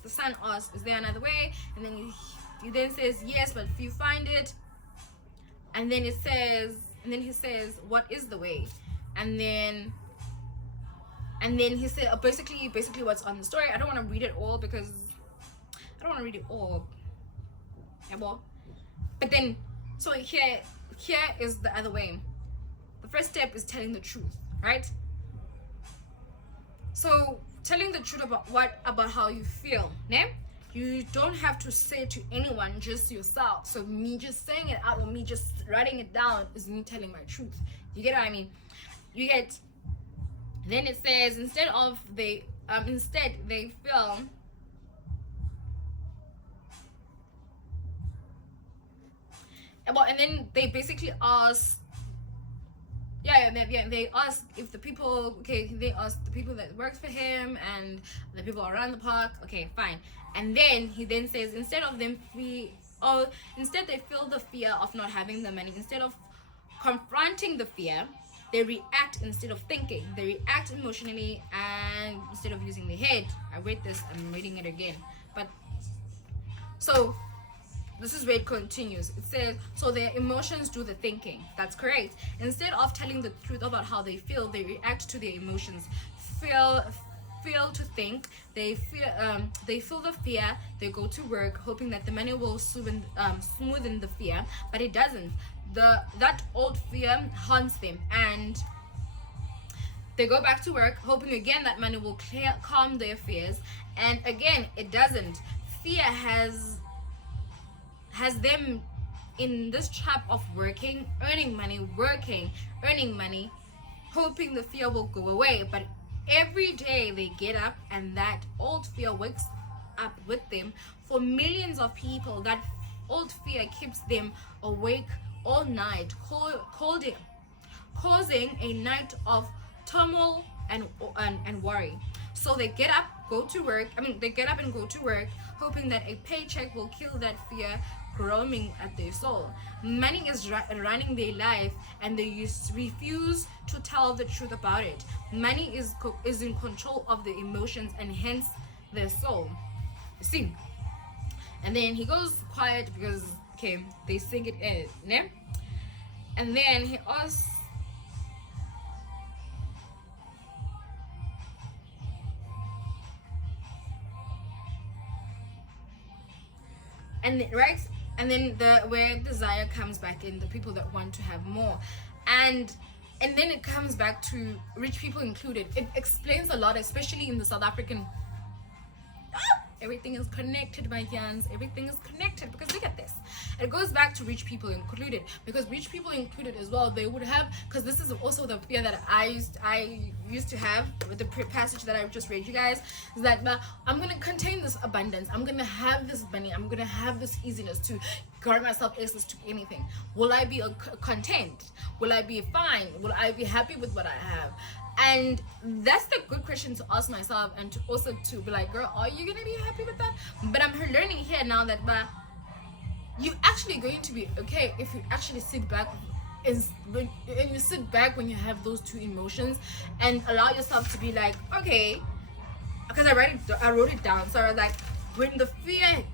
the son asks, is there another way? And then he then says, yes, but few find it. And then he says, what is the way? And then he said, basically what's on the story. I don't want to read it all, because I don't want to read it all. Yeah, well, but then so here is the other way. The first step is telling the truth, right? So telling the truth about how you feel, né? You don't have to say it to anyone, just yourself. So me just saying it out, or me just writing it down, is me telling my truth. You get what I mean? You get. Then it says, instead they feel. And then they basically ask, they ask if the people, okay, they ask the people that works for him and the people around the park, okay, fine. And then he then says, instead they feel the fear of not having the money. Instead of confronting the fear, they react instead of thinking. They react emotionally and instead of using the head. I read this, I'm reading it again. But so this is where it continues. It says, so their emotions do the thinking. That's correct. Instead of telling the truth about how they feel, they react to their emotions. Feel to think. They feel the fear. They go to work hoping that the money will smoothen the fear, but it doesn't. That old fear haunts them, and they go back to work hoping again that money will calm their fears, and again it doesn't. Fear has them in this trap of earning money, hoping the fear will go away. But every day they get up and that old fear wakes up with them. For millions of people, that old fear keeps them awake all night, causing a night of turmoil and worry. So they get up and go to work hoping that a paycheck will kill that fear roaming at their soul. Money is running their life, and they refuse to tell the truth about it. Money is in control of the emotions and hence their soul. See, and then he goes quiet because they sing it in, ne? And then he asks, and then where desire comes back in, the people that want to have more, and then it comes back to rich people included. It explains a lot, especially in the South African. Everything is connected, my Jans. Everything is connected, because look at this. It goes back to rich people included, because rich people included as well, they would have, because this is also the fear that I used to have with the passage that I just read you guys, is that I'm going to contain this abundance. I'm going to have this money. I'm going to have this easiness to grant myself access to anything. Will I be content? Will I be fine? Will I be happy with what I have? And that's the good question to ask myself, and to also to be like, girl, are you gonna be happy with that? But I'm learning here now that you're actually going to be okay if you actually sit back and you sit back when you have those two emotions and allow yourself to be like, okay, because I wrote it down. So I was like, when the fear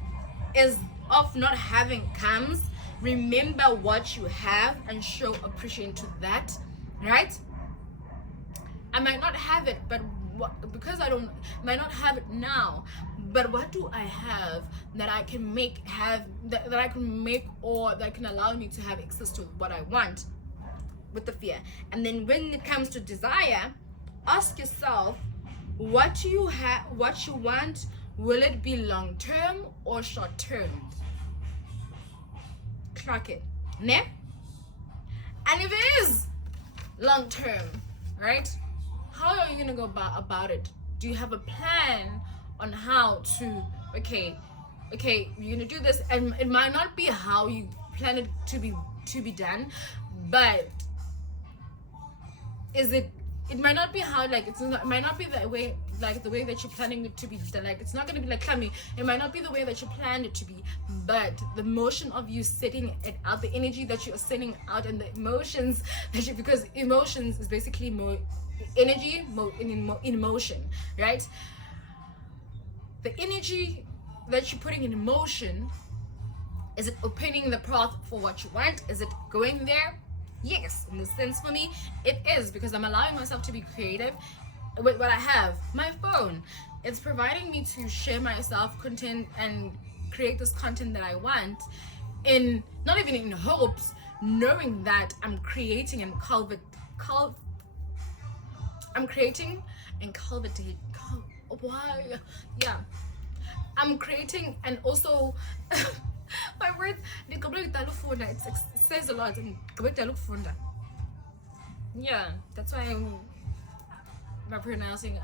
is of not having comes, remember what you have and show appreciation to that, right? I might not have it, but because might not have it now, but what do I have that I can that I can make, or that can allow me to have access to what I want with the fear? And then when it comes to desire, ask yourself, what you want, will it be long term or short term? Clock it, ne? And if it is long term, right? How are you gonna go about it? Do you have a plan on how to, okay, you're gonna do this, and it might not be how you plan it to be done, but it might not be how, it might not be the way that you're planning it to be done. It's not gonna be like Kami. It might not be the way that you planned it to be, but the motion of you setting it out, the energy that you're sending out, and the emotions that because emotions is basically energy in motion, right? The energy that you're putting in motion, is it opening the path for what you want? Is it going there? Yes, in the sense for me, it is, because I'm allowing myself to be creative with what I have. My phone, it's providing me to share myself content and create this content that I want, in not even in hopes, knowing that I'm creating and I'm creating and also my words, it says a lot. Yeah, that's why my pronouncing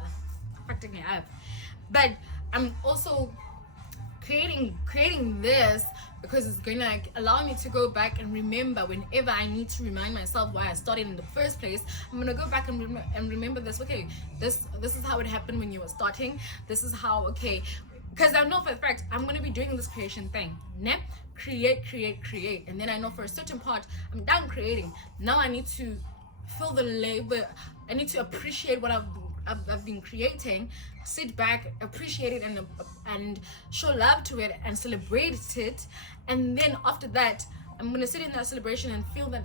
affecting me up. But I'm also creating this because it's gonna like allow me to go back and remember whenever I need to remind myself why I started in the first place. I'm gonna go back and remember this. Okay, this is how it happened when you were starting. This is how, okay, because I know for a fact I'm gonna be doing this creation thing. Ne? Create, and then I know for a certain part I'm done creating. Now I need to feel the labor. I need to appreciate what I've been creating, sit back, appreciate it, and show love to it and celebrate it. And then after that, I'm gonna sit in that celebration and feel that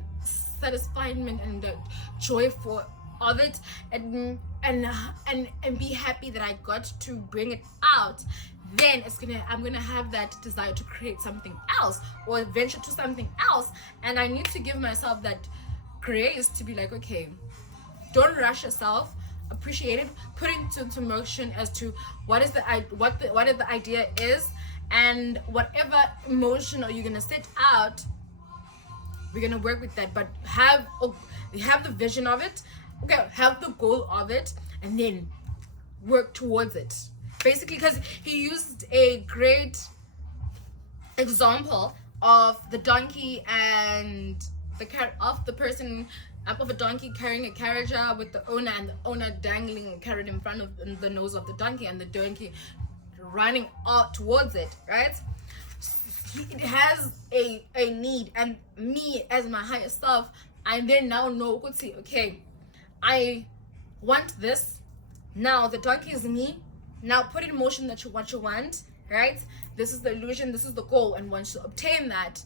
satisfaction and the joy of it, and be happy that I got to bring it out. Then I'm gonna have that desire to create something else or venture to something else. And I need to give myself that grace to be like, okay, don't rush yourself, appreciate it, put it into motion as to what the idea is, and whatever emotion are you gonna set out, we're gonna work with that. But have the vision of it, okay, have the goal of it, and then work towards it. Basically, because he used a great example of the donkey and the person of a donkey carrying a carriage with the owner, and the owner dangling a carrot in front of the nose of the donkey, and the donkey running out towards it, right? It has a need, and me as my higher self, I then now know, okay, I want this. Now the donkey is me. Now put in motion what you want, right? This is the illusion, this is the goal, and once you obtain that,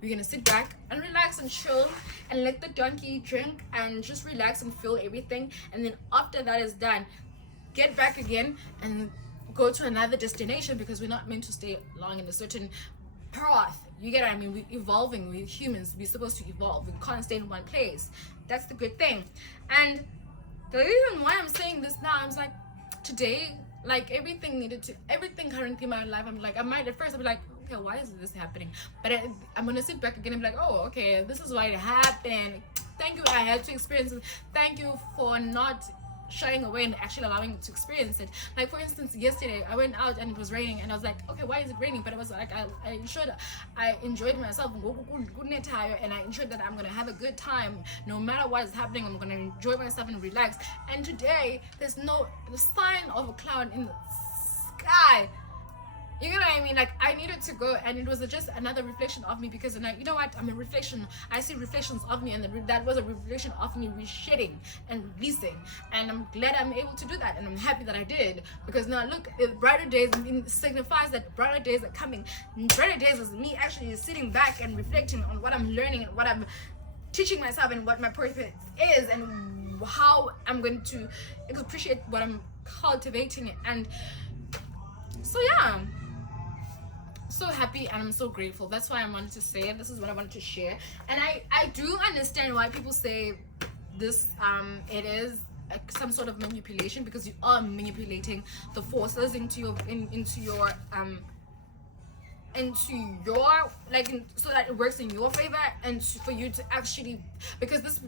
we're gonna sit back and relax and chill and let the donkey drink and just relax and feel everything. And then after that is done, get back again and go to another destination, because we're not meant to stay long in a certain path. You get what I mean? We're evolving, we're humans, we're supposed to evolve. We can't stay in one place. That's the good thing. And the reason why I'm saying this now, I'm like, today, like everything currently in my life, I might at first I'll be like, okay, why is this happening? But I'm gonna sit back again and be like, oh, okay, this is why it happened. Thank you, I had to experience it. Thank you for not shying away and actually allowing me to experience it. Like, for instance, yesterday I went out and it was raining, and I was like, okay, why is it raining? But it was like I enjoyed myself, and I ensured that I'm gonna have a good time no matter what is happening. I'm gonna enjoy myself and relax. And today there's no sign of a cloud in the sky. You know what I mean? Like, I needed to go, and it was just another reflection of me, because you know what? I'm a reflection. I see reflections of me, and that was a reflection of me shedding and releasing. And I'm glad I'm able to do that, and I'm happy that I did, because now look, brighter days signifies that brighter days are coming. Brighter days is me actually sitting back and reflecting on what I'm learning and what I'm teaching myself, and what my purpose is, and how I'm going to appreciate what I'm cultivating. And so yeah, so happy, and I'm so grateful. That's why I wanted to say it. This is what I wanted to share. And I do understand why people say this it is some sort of manipulation, because you are manipulating the forces into your so that it works in your favor, and for you to actually, because this,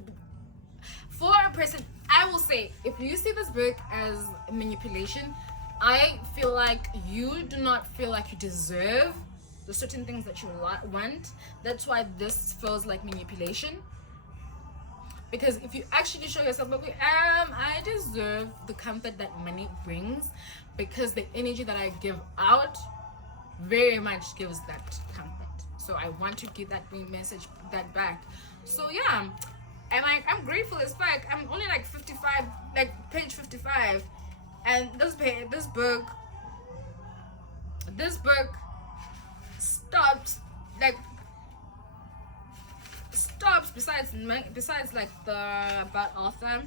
for a person, I will say, if you see this book as manipulation, I feel like you do not feel like you deserve the certain things that you want. That's why this feels like manipulation. Because if you actually show yourself, okay, I deserve the comfort that money brings, because the energy that I give out very much gives that comfort. So I want to give that message that back. So yeah, and I'm grateful as fuck. I'm only like 55, like page 55. And this book stops besides like the about author.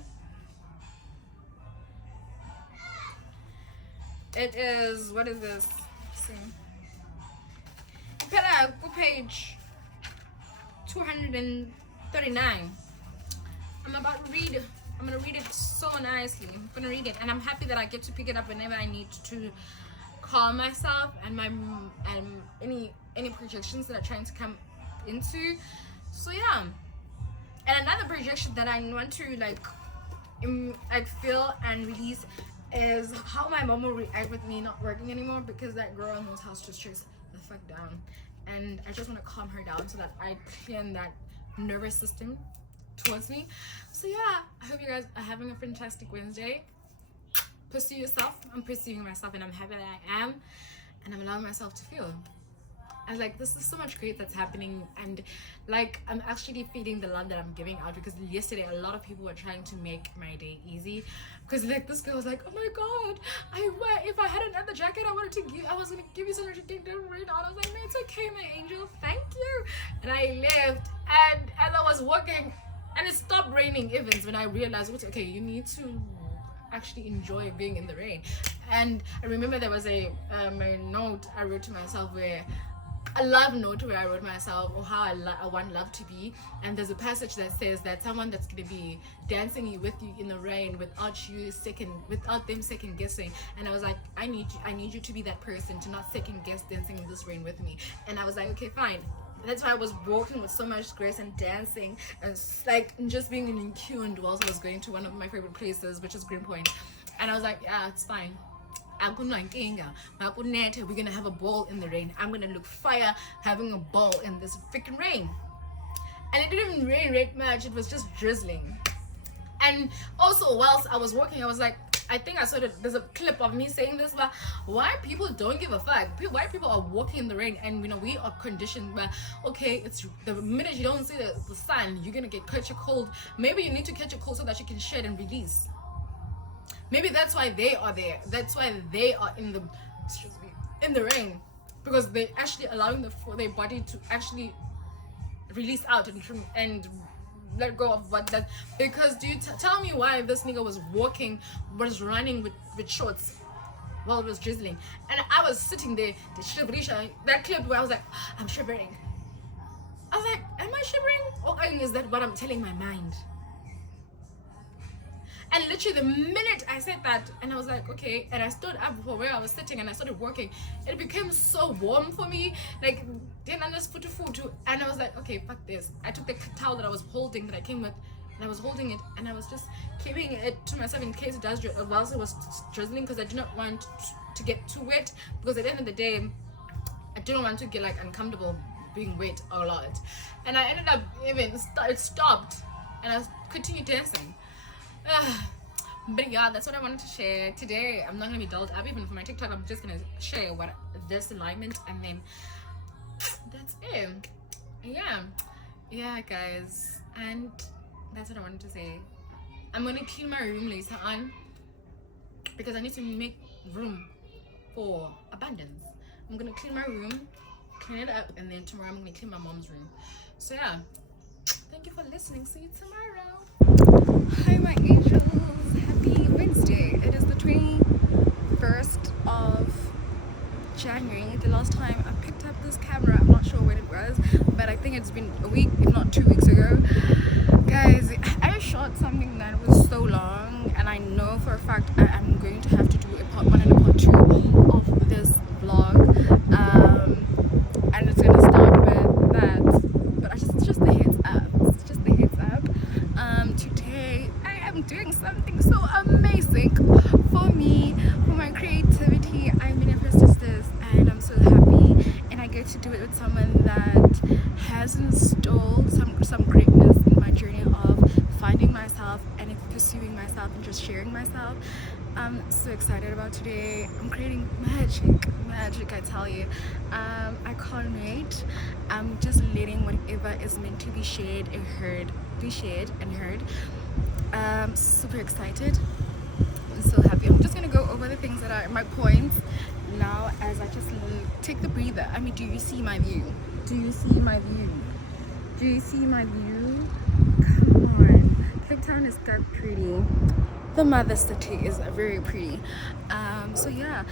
It is, what is this? Let's see. Page 239. I'm gonna read it so nicely. I'm gonna read it, and I'm happy that I get to pick it up whenever I need to calm myself and any projections that are trying to come into. So yeah, and another projection that I want to like feel and release is how my mom will react with me not working anymore, because that girl knows how to stress the fuck down. and I just want to calm her down so that I clear that nervous system towards me. So yeah, I hope you guys are having a fantastic Wednesday. Pursue yourself. I'm pursuing myself, and I'm happy that I am, and I'm allowing myself to feel. And like, this is so much great that's happening, and like, I'm actually feeling the love that I'm giving out, because yesterday a lot of people were trying to make my day easy, because like this girl was like, oh my god, if I had another jacket I was gonna give you so much, you didn't read out. I was like, no, it's okay, my angel, thank you. And I left, and as I was walking, and it stopped raining Evans, when I realized, okay, you need to actually enjoy being in the rain. And I remember there was a note I wrote to myself, where a love note where I wrote myself how I want love to be, and there's a passage that says that someone that's going to be dancing with you in the rain without them second guessing. And I was like, I need you to be that person, to not second guess dancing in this rain with me. And I was like, okay, fine. That's why I was walking with so much grace and dancing and like just being in tune whilst I was going to one of my favorite places, which is Greenpoint. And I was like, yeah, it's fine. We're gonna have a ball in the rain. I'm gonna look fire having a ball in this freaking rain. And it didn't even rain much, it was just drizzling. And also, whilst I was walking, I was like, I think I saw that there's a clip of me saying this, but why people don't give a fuck? Why people are walking in the rain, and we are conditioned, but okay, it's the minute you don't see the sun, you're gonna catch a cold. Maybe you need to catch a cold so that you can shed and release. Maybe that's why they are there. That's why they are in the rain, because they actually allowing their body to actually release out and let go of what that. Because do you tell me why this nigga was running with shorts while it was drizzling, and I was sitting there, that clip where I was like, I'm shivering. I was like, am I shivering, or is that what I'm telling my mind? And literally the minute I said that, and I was like, okay, and I stood up from where I was sitting and I started working, it became so warm for me, like, and I was like, okay, fuck this. I took the towel that I was holding, that I came with, and I was holding it, and I was just keeping it to myself in case it does whilst it was drizzling, because I did not want to get too wet, because at the end of the day, I didn't want to get like uncomfortable being wet a lot. And I ended up it stopped, and I continued dancing. But yeah, that's what I wanted to share today. I'm not gonna be dulled up. Even for my TikTok, I'm just gonna share what this alignment, and then that's it. Yeah guys, and that's what I wanted to say. I'm gonna clean my room later on, because I need to make room for abundance. I'm gonna clean my room, clean it up, and then tomorrow I'm gonna clean my mom's room. So yeah, thank you for listening. See you tomorrow. Hi my angels, happy Wednesday. It is the 21st of January. The last time I picked up this camera, I'm not sure when it was, but I think it's been a week, if not 2 weeks ago. Guys, I shot something that was so long, and I know for a fact I am going to have to do a part 1 and a part 2 of this vlog, and it's gonna start with that, but just the heads up. Today I am doing something so amazing for me, for my creativity. I manifested this, and I'm so happy, and I get to do it with someone that has installed some greatness in my journey of finding myself and pursuing myself and just sharing myself. I'm so excited about today. I'm creating magic, I tell you. I can't wait. I'm just letting whatever is meant to be shared and heard be shared and heard. Super excited. I'm so happy. I'm just gonna go over the things that are my points now as I just take the breather. I mean, do you see my view? Do you see my view? Do you see my view? Come on. Cape Town is that pretty. The mother city is very pretty. So yeah,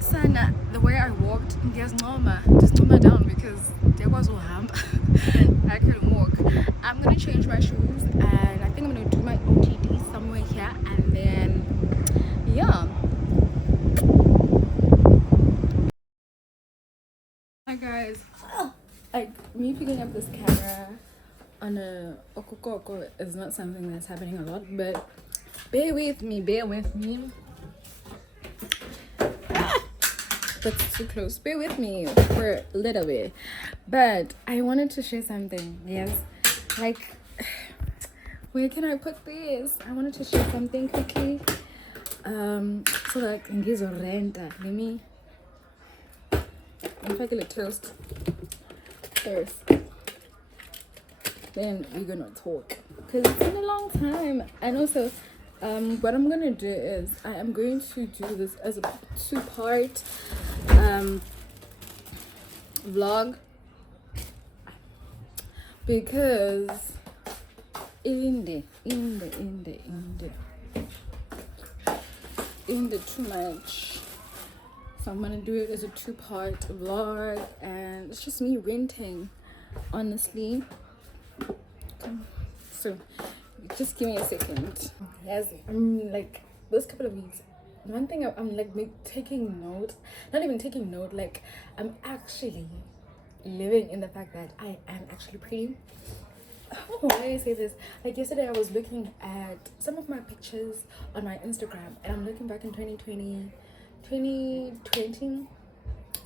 Sana, the way I walked, just normal down, because there was no hump. I couldn't walk. I'm gonna change my shoes, and I think I'm gonna do my OTD somewhere here, and then yeah. Hi guys, like me picking up this camera on a okokoko is not something that's happening a lot, but bear with me. that's too close. Bear with me for a little bit. But I wanted to share something. Yes. Like, where can I put this? I wanted to share something quickly. So that I can give a rent. Let me if I get a toast first. Then we're gonna talk. Because it's been a long time. And also, what I'm gonna do is I am going to do this as a 2-part vlog, because in the too much. So I'm gonna do it as a 2-part vlog, and it's just me ranting, honestly. So just give me a second. Yes, I'm like those couple of weeks. One thing I'm like taking note, not even taking note, like I'm actually living in the fact that I am actually pretty. Why do I say this? Like yesterday I was looking at some of my pictures on my Instagram, and I'm looking back in 2020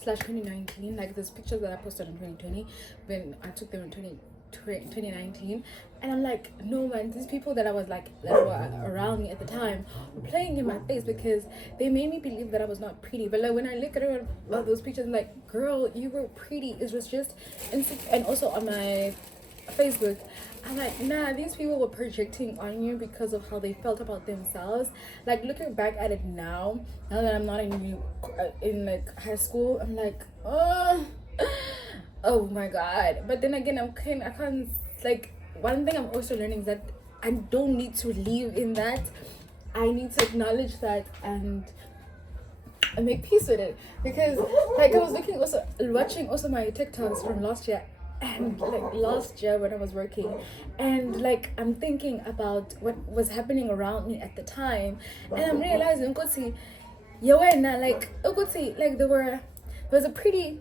slash 2019, like those pictures that I posted in 2020 when I took them in 2019, and I'm like, no man, these people that I was like that were around me at the time were playing in my face because they made me believe that I was not pretty. But like when I look at all those pictures, I'm like, girl, you were pretty. It was just insecure. And also on my Facebook, I'm like, nah, these people were projecting on you because of how they felt about themselves. Like looking back at it now that I'm not in like high school, I'm like, oh my god. But then again, I can't like, one thing I'm also learning is that I don't need to live in that. I need to acknowledge that and make peace with it. Because like I was watching my TikToks from last year, and like last year when I was working, and like I'm thinking about what was happening around me at the time, and I'm realizing like there was a pretty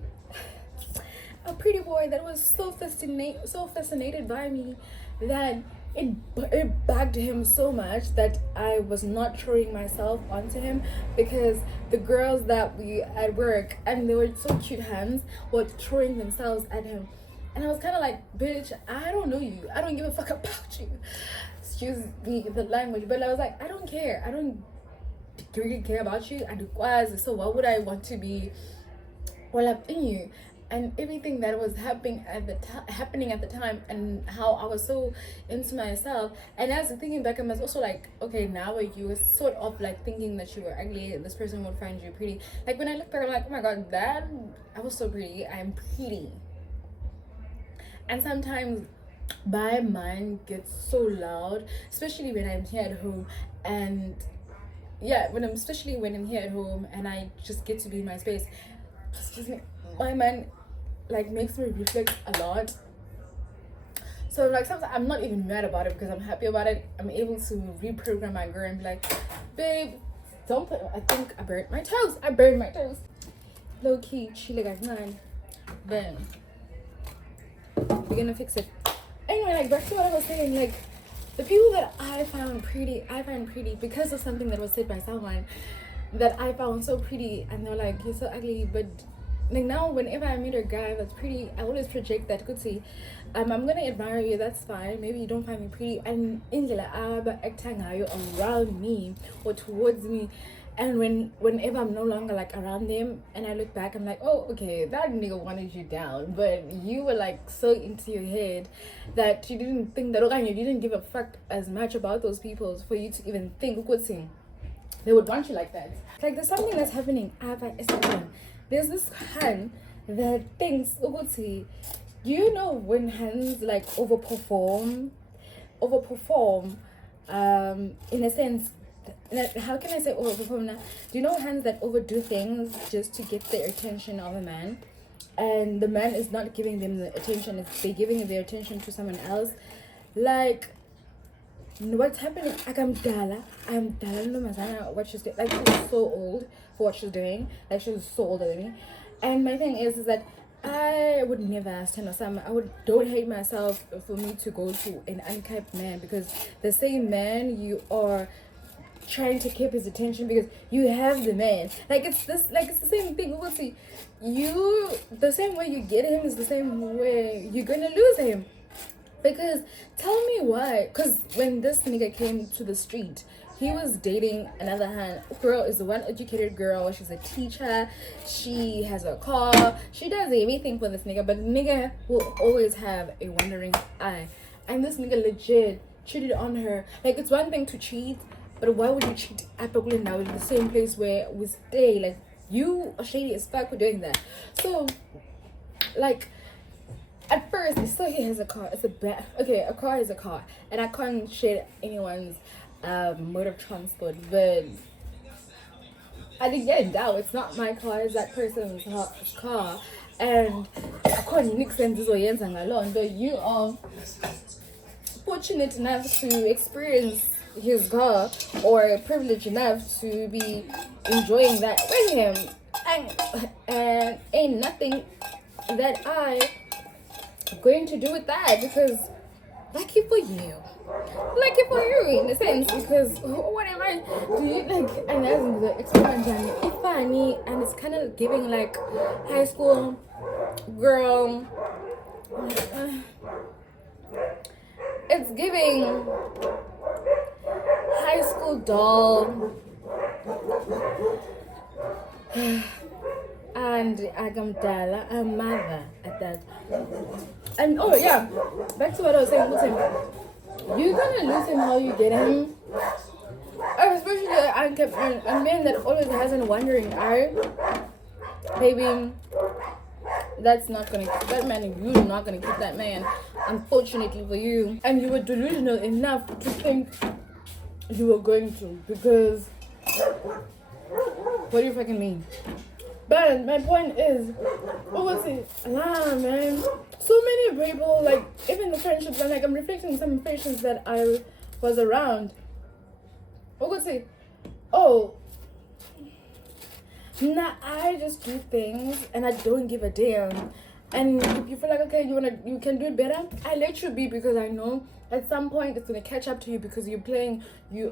boy that was so fascinated by me that it bugged him so much that I was not throwing myself onto him, because the girls that we at work, and they were so cute hands, were throwing themselves at him. And I was kind of like, bitch, I don't know you. I don't give a fuck about you. Excuse me, the language. But I was like, I don't care. I don't really care about you. I do quaz. So why would I want to be well up in you? And everything that was happening at the time, and how I was so into myself. And as thinking back, I was also like, okay, now you were sort of like thinking that you were ugly and this person would find you pretty. Like when I look back, I'm like, oh my god, I was so pretty. I'm pretty. And sometimes my mind gets so loud, especially when I'm here at home, and yeah, especially when I'm here at home and I just get to be in my space. Excuse me, my mind like makes me reflect a lot. So like sometimes I'm not even mad about it because I'm happy about it. I'm able to reprogram my girl and be like, babe, don't play. I think I burned my toes. Low key, chile guys, man. Then we're gonna fix it. Anyway, like back to what I was saying, like the people that I find pretty because of something that was said by someone that I found so pretty, and they're like, you're so ugly. But like now, whenever I meet a guy that's pretty, I always project that good see. I'm gonna admire you, that's fine. Maybe you don't find me pretty, and indlela acting around me or towards me. And whenever I'm no longer like around them and I look back, I'm like, oh, okay, that nigga wanted you down, but you were like so into your head that you didn't think that, okay, you didn't give a fuck as much about those people for you to even think they would want you like that. Like there's something that's happening at Instagram. There's this Han that thinks, you know, when hands like overperform, in a sense. How can I say overperform now? Do you know hands that overdo things just to get the attention of a man, and the man is not giving them the attention, they're giving their attention to someone else? Like what's happening? Like I'm Dala no Mazana, what she's doing. Like she's so old for what she's doing. Like she's so older than me. And my thing is that I would never ask 10 or something. Don't hate myself for me to go to an unkept man, because the same man you are trying to keep his attention because you have the man. Like it's the same thing. We'll see. The same way you get him is the same way you're gonna lose him. Because tell me why. Because when this nigga came to the street, he was dating another girl. Is the one educated girl. She's a teacher. She has a car. She does everything for this nigga. But the nigga will always have a wandering eye. And this nigga legit cheated on her. Like, it's one thing to cheat, but why would you cheat at Brooklyn now in the same place where we stay? Like, you are shady as fuck for doing that. So, like, at first, it's still he has a car. It's a car is a car, and I can't shade anyone's mode of transport. But I didn't get it down. It's not my car. It's that person's car, and I can't mix them. This way, but you are fortunate enough to experience his car, or privileged enough to be enjoying that with him, and ain't nothing that I going to do with that, because lucky for you in a sense, because what am I do you like, and as the experiment it's funny and it's kind of giving like high school girl, it's giving high school doll. And Agamdala, a mother at that. And oh yeah, back to what I was saying. Listen, you're gonna lose him how you get him. Especially a man that always has a wandering eye. Baby, that's not gonna keep that man. You're not gonna keep that man. Unfortunately for you. And you were delusional enough to think you were going to, because what do you fucking mean? But my point is, man, so many people, like, even the friendships, and like, I'm reflecting some friendships that I was around. I just do things and I don't give a damn. And if you feel like, okay, you can do it better, I let you be, because I know at some point it's gonna catch up to you, because you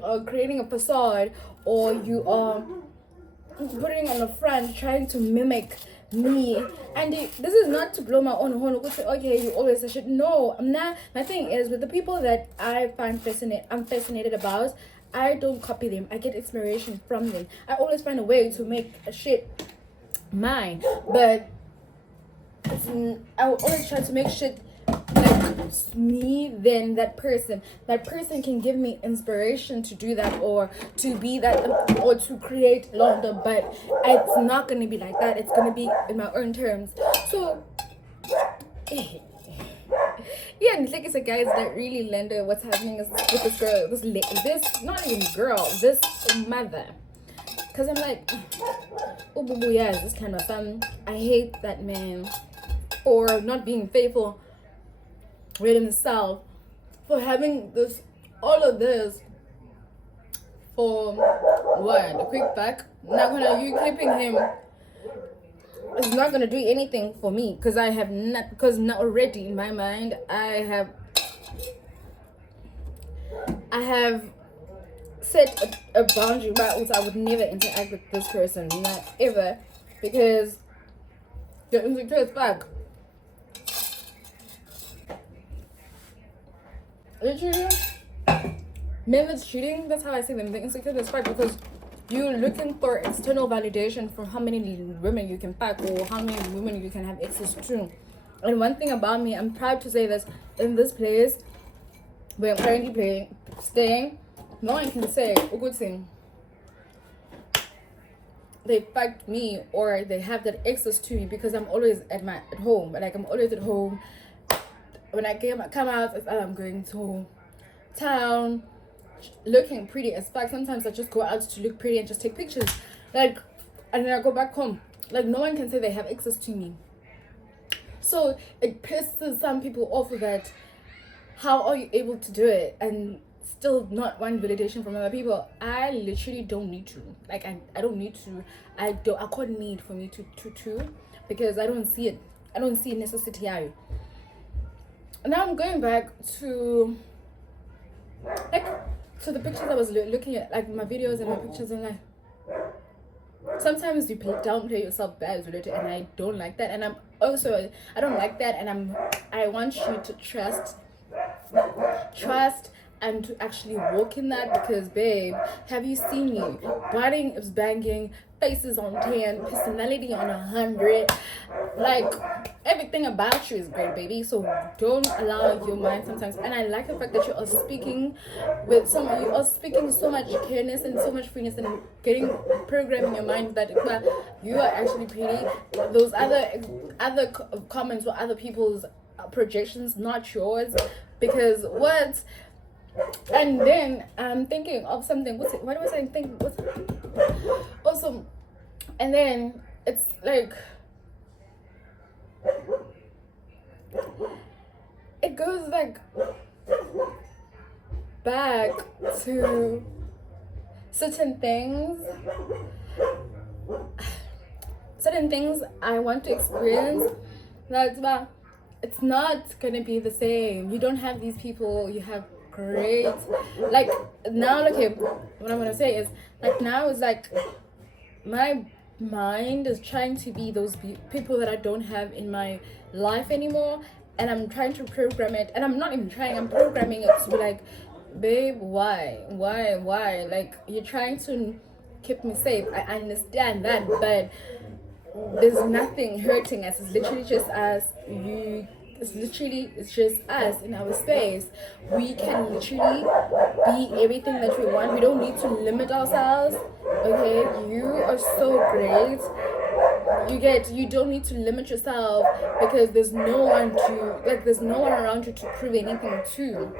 are creating a facade, or you are putting on the front, trying to mimic me. And this is not to blow my own horn. Okay, you always say shit. No, I'm not. My thing is, with the people that I'm fascinated about, I don't copy them. I get inspiration from them. I always find a way to make a shit mine. But I will always try to make shit like me than that person. That person can give me inspiration to do that, or to be that, or to create longer, but it's not gonna be like that. It's gonna be in my own terms. So yeah, and like, it's a guys that really lender what's happening is with this girl, this not even girl, this mother. Cause I'm like, oh boo boo, yeah, this kind of fun. I hate that man for not being faithful with himself, for having all of this for what? A quick buck. You keeping him is not gonna do anything for me, because now already in my mind I have set a boundary about I would never interact with this person, not ever, because you're insecure as fuck. Literally, men that's cheating, that's how I see them. They're insecure as fuck, because you're looking for external validation for how many women you can fuck, or how many women you can have access to. And one thing about me, I'm proud to say this, in this place where I'm currently staying, no one can say a good thing. They fucked me, or they have that access to me, because I'm always at home. Like, I'm always at home. When I come out, I'm going to town, looking pretty as fuck. Sometimes I just go out to look pretty and just take pictures, like, and then I go back home. Like, no one can say they have access to me. So it pisses some people off that, how are you able to do it and still not want validation from other people? I literally don't need to. Like, I don't need to. I can't need for me to, because I don't see it. I don't see a necessity. Now I'm going back to, like, So the pictures I was looking at, like my videos and my pictures, and like sometimes you downplay yourself bad, and I don't like that. And I don't like that, and I want you to trust and to actually walk in that, because babe, have you seen me? Body is banging, faces on 10, personality on 100, like everything about you is great, baby. So don't allow your mind sometimes. And I like the fact that you are speaking so much careness and so much freeness, and getting programming your mind that you are actually pretty. Those other comments or other people's projections, not yours. Because what? And then I'm thinking of something. What was I thinking? Also, and then it's like it goes like back to certain things I want to experience. That's why it's not gonna be the same. You don't have these people. You have great, like now. Okay, what I'm gonna say is like now is like my mind is trying to be those people that I don't have in my life anymore, and I'm trying to program it. And I'm not even trying. I'm programming it to be like, babe, why? Like, you're trying to keep me safe. I understand that, but there's nothing hurting us. It's literally just us. It's just us in our space. We can literally be everything that we want. We don't need to limit ourselves. Okay, you are so great. You don't need to limit yourself, because there's no one around you to prove anything to.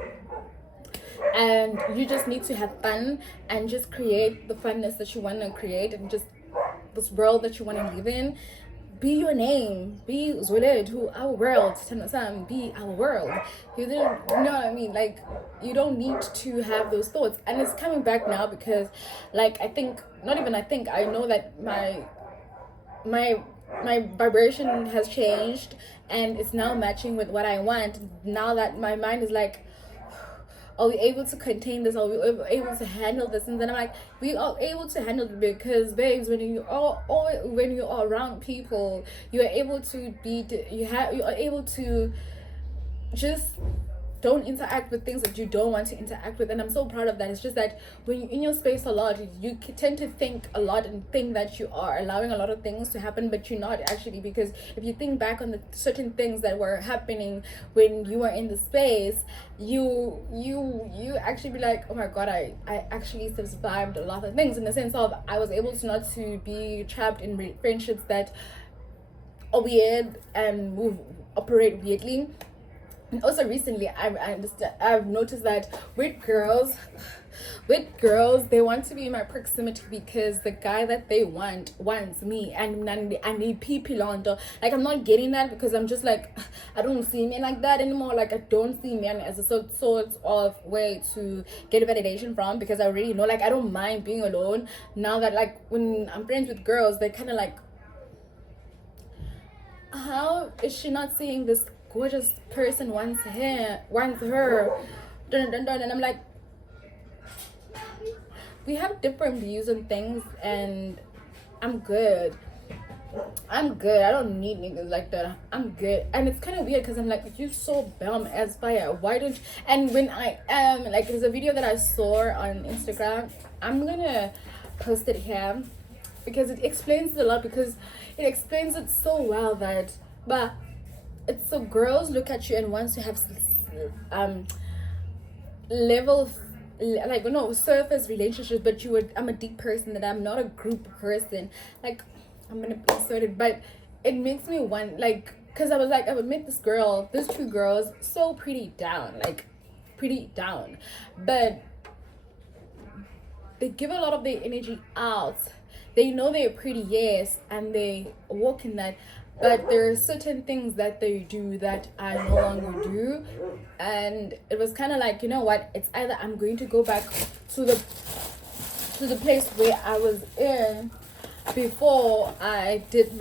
And you just need to have fun and just create the funness that you want to create, and just this world that you want to live in. Be your name. Be Zweled, who our world. Be our world. You know what I mean? Like, you don't need to have those thoughts. And it's coming back now, because like I know that my vibration has changed, and it's now matching with what I want. Now that my mind is like, are we able to contain this? Are we able to handle this? And then I'm like, we are able to handle it, because babes, when you are around people, you are able to you are able to just don't interact with things that you don't want to interact with. And I'm so proud of that. It's just that when you're in your space a lot, you tend to think a lot and think that you are allowing a lot of things to happen, but you're not actually. Because if you think back on the certain things that were happening when you were in the space, you actually be like, oh my god, I actually survived a lot of things, in the sense of I was able to not to be trapped in friendships that are weird and move operate weirdly. And also recently I've noticed that with girls, they want to be in my proximity because the guy that they wants me, and I need people on. Like, I'm not getting that, because I'm just like, I don't see men like that anymore. Like, I don't see men as a sort of way to get validation from, because I already know, like, I don't mind being alone now. That, like, when I'm friends with girls, they kind of like, how is she not seeing this gorgeous person wants her? And I'm like, we have different views on things, and I'm good. I don't need niggas like that. I'm good. And it's kind of weird, because I'm like, you so dumb as fire. Why don't you? And when I am like, there's a video that I saw on Instagram. I'm gonna post it here, because it explains it a lot, because it explains it so well that, but it's so girls look at you and wants to have surface relationships, but I'm a deep person, that I'm not a group person. Like, I'm gonna insert it, but it makes me want, like, because I was like, I would meet these two girls, so pretty down, but they give a lot of their energy out. They know they're pretty, yes, and they walk in that. But there are certain things that they do that I no longer do. And it was kind of like, you know what? It's either I'm going to go back to the place where I was in before I did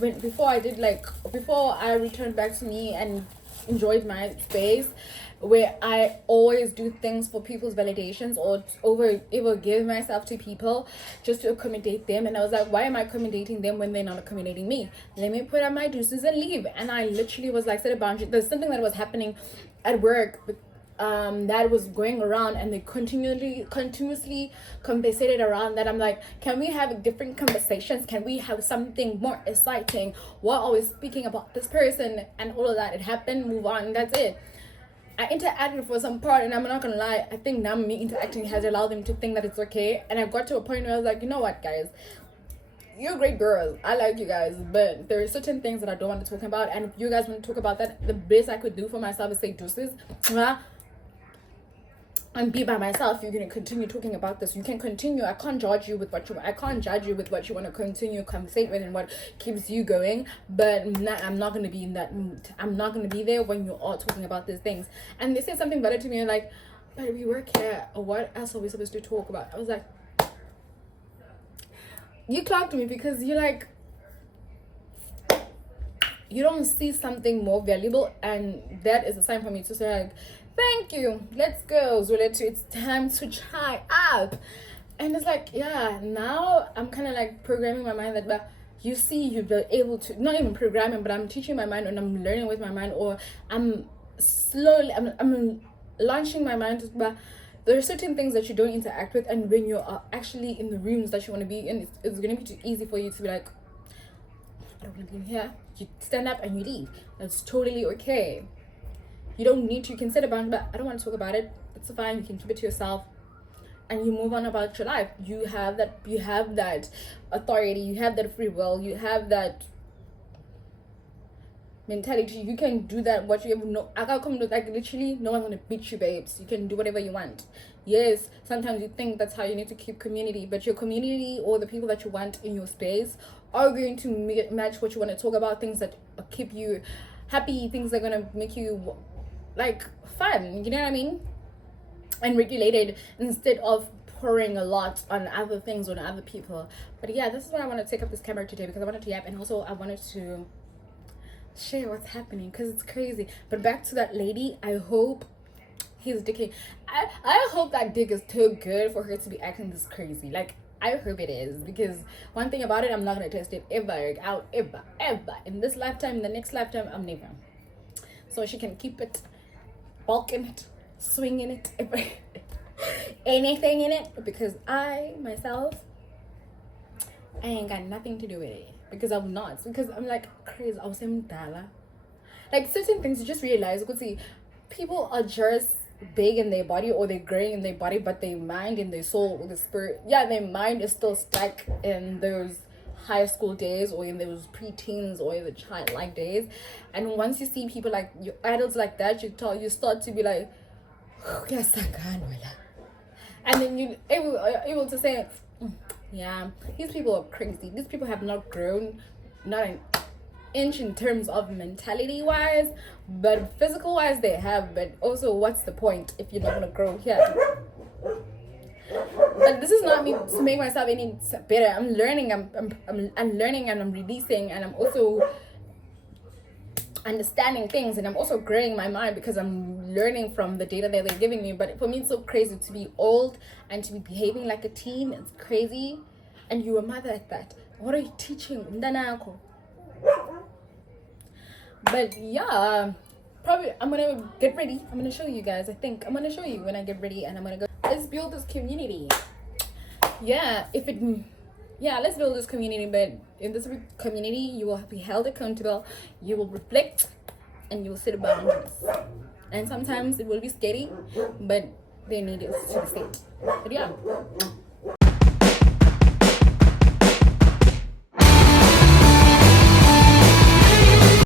before I returned back to me and enjoyed my space, where I always do things for people's validations or ever give myself to people just to accommodate them. And I was like, why am I accommodating them when they're not accommodating me? Let me put on my deuces and leave. And I literally was like, set a boundary. There's something that was happening at work that was going around, and they continuously compensated around that. I'm like, can we have different conversations? Can we have something more exciting? What are we speaking about this person and all of that? It happened, move on, that's it. I interacted for some part, and I'm not gonna lie, I think now me interacting has allowed them to think that it's okay. And I got to a point where I was like, you know what, guys, you're great girls, I like you guys, but there are certain things that I don't want to talk about. And if you guys want to talk about that, the best I could do for myself is say deuces and be by myself. You're gonna continue talking about this. You can continue. I can't judge you with what you want to continue conversate with and what keeps you going. But I'm not gonna be in that mood. I'm not gonna be there when you're all talking about these things. And they said something better to me, like, but we work here. What else are we supposed to talk about? I was like, you clocked me because you're like, you don't see something more valuable, and that is a sign for me to say like, thank you, let's go Zulethu, it's time to try up. And it's like, yeah, now I'm kind of like programming my mind that, but you see, you've been able to, not even programming, but I'm teaching my mind, and I'm learning with my mind, or I'm launching my mind. But there are certain things that you don't interact with, and when you are actually in the rooms that you want to be in, it's going to be too easy for you to be like, I don't want to be here. You stand up and you leave. That's totally okay. You don't need to. You can set a boundary, but I don't want to talk about it. It's fine. You can keep it to yourself, and you move on about your life. You have that authority. You have that free will. You have that mentality. You can do that. What you have no. I got come to like literally. No one's gonna beat you, babes. You can do whatever you want. Yes, sometimes you think that's how you need to keep community, but your community or the people that you want in your space are going to match what you want to talk about. Things that keep you happy. Things that are gonna make you like fun, you know what I mean, and regulated, instead of pouring a lot on other things, on other people. But yeah, this is why I want to take up this camera today, because I wanted to yap, and also I wanted to share what's happening, because it's crazy. But back to that lady, I hope his dick, I hope that dick is too good for her to be acting this crazy. Like, I hope it is, because one thing about it, I'm not gonna test it ever in this lifetime. In the next lifetime, I'm never. So she can keep it, bulk in it, swing in it, anything in it, because I myself, I ain't got nothing to do with it, because I'm not, because I'm like crazy. I was saying dollar, like certain things you just realize. You could see people are just big in their body, or they're growing in their body, but their mind and their soul or the spirit, yeah, their mind is still stuck in those high school days, or in those preteens, or in the childlike days. And once you see people like you, adults like that, you start to be like, yes, I can. And then you able to say, yeah, these people are crazy. These people have not grown, not an inch in terms of mentality wise, but physical wise they have. But also, what's the point if you're not gonna grow here? But this is not me to make myself any better. I'm learning. I'm learning, and I'm releasing, and I'm also understanding things, and I'm also growing my mind, because I'm learning from the data that they're giving me. But for me, it's so crazy to be old and to be behaving like a teen. It's crazy. And you're a mother at that. What are you teaching? But yeah, probably I'm gonna get ready. I'm gonna show you guys. I think I'm gonna show you when I get ready, and I'm gonna go. Let's build this community. Yeah, let's build this community. But in this community, you will be held accountable. You will reflect, and you will set boundaries. And sometimes it will be scary, but they need it to be safe. But yeah,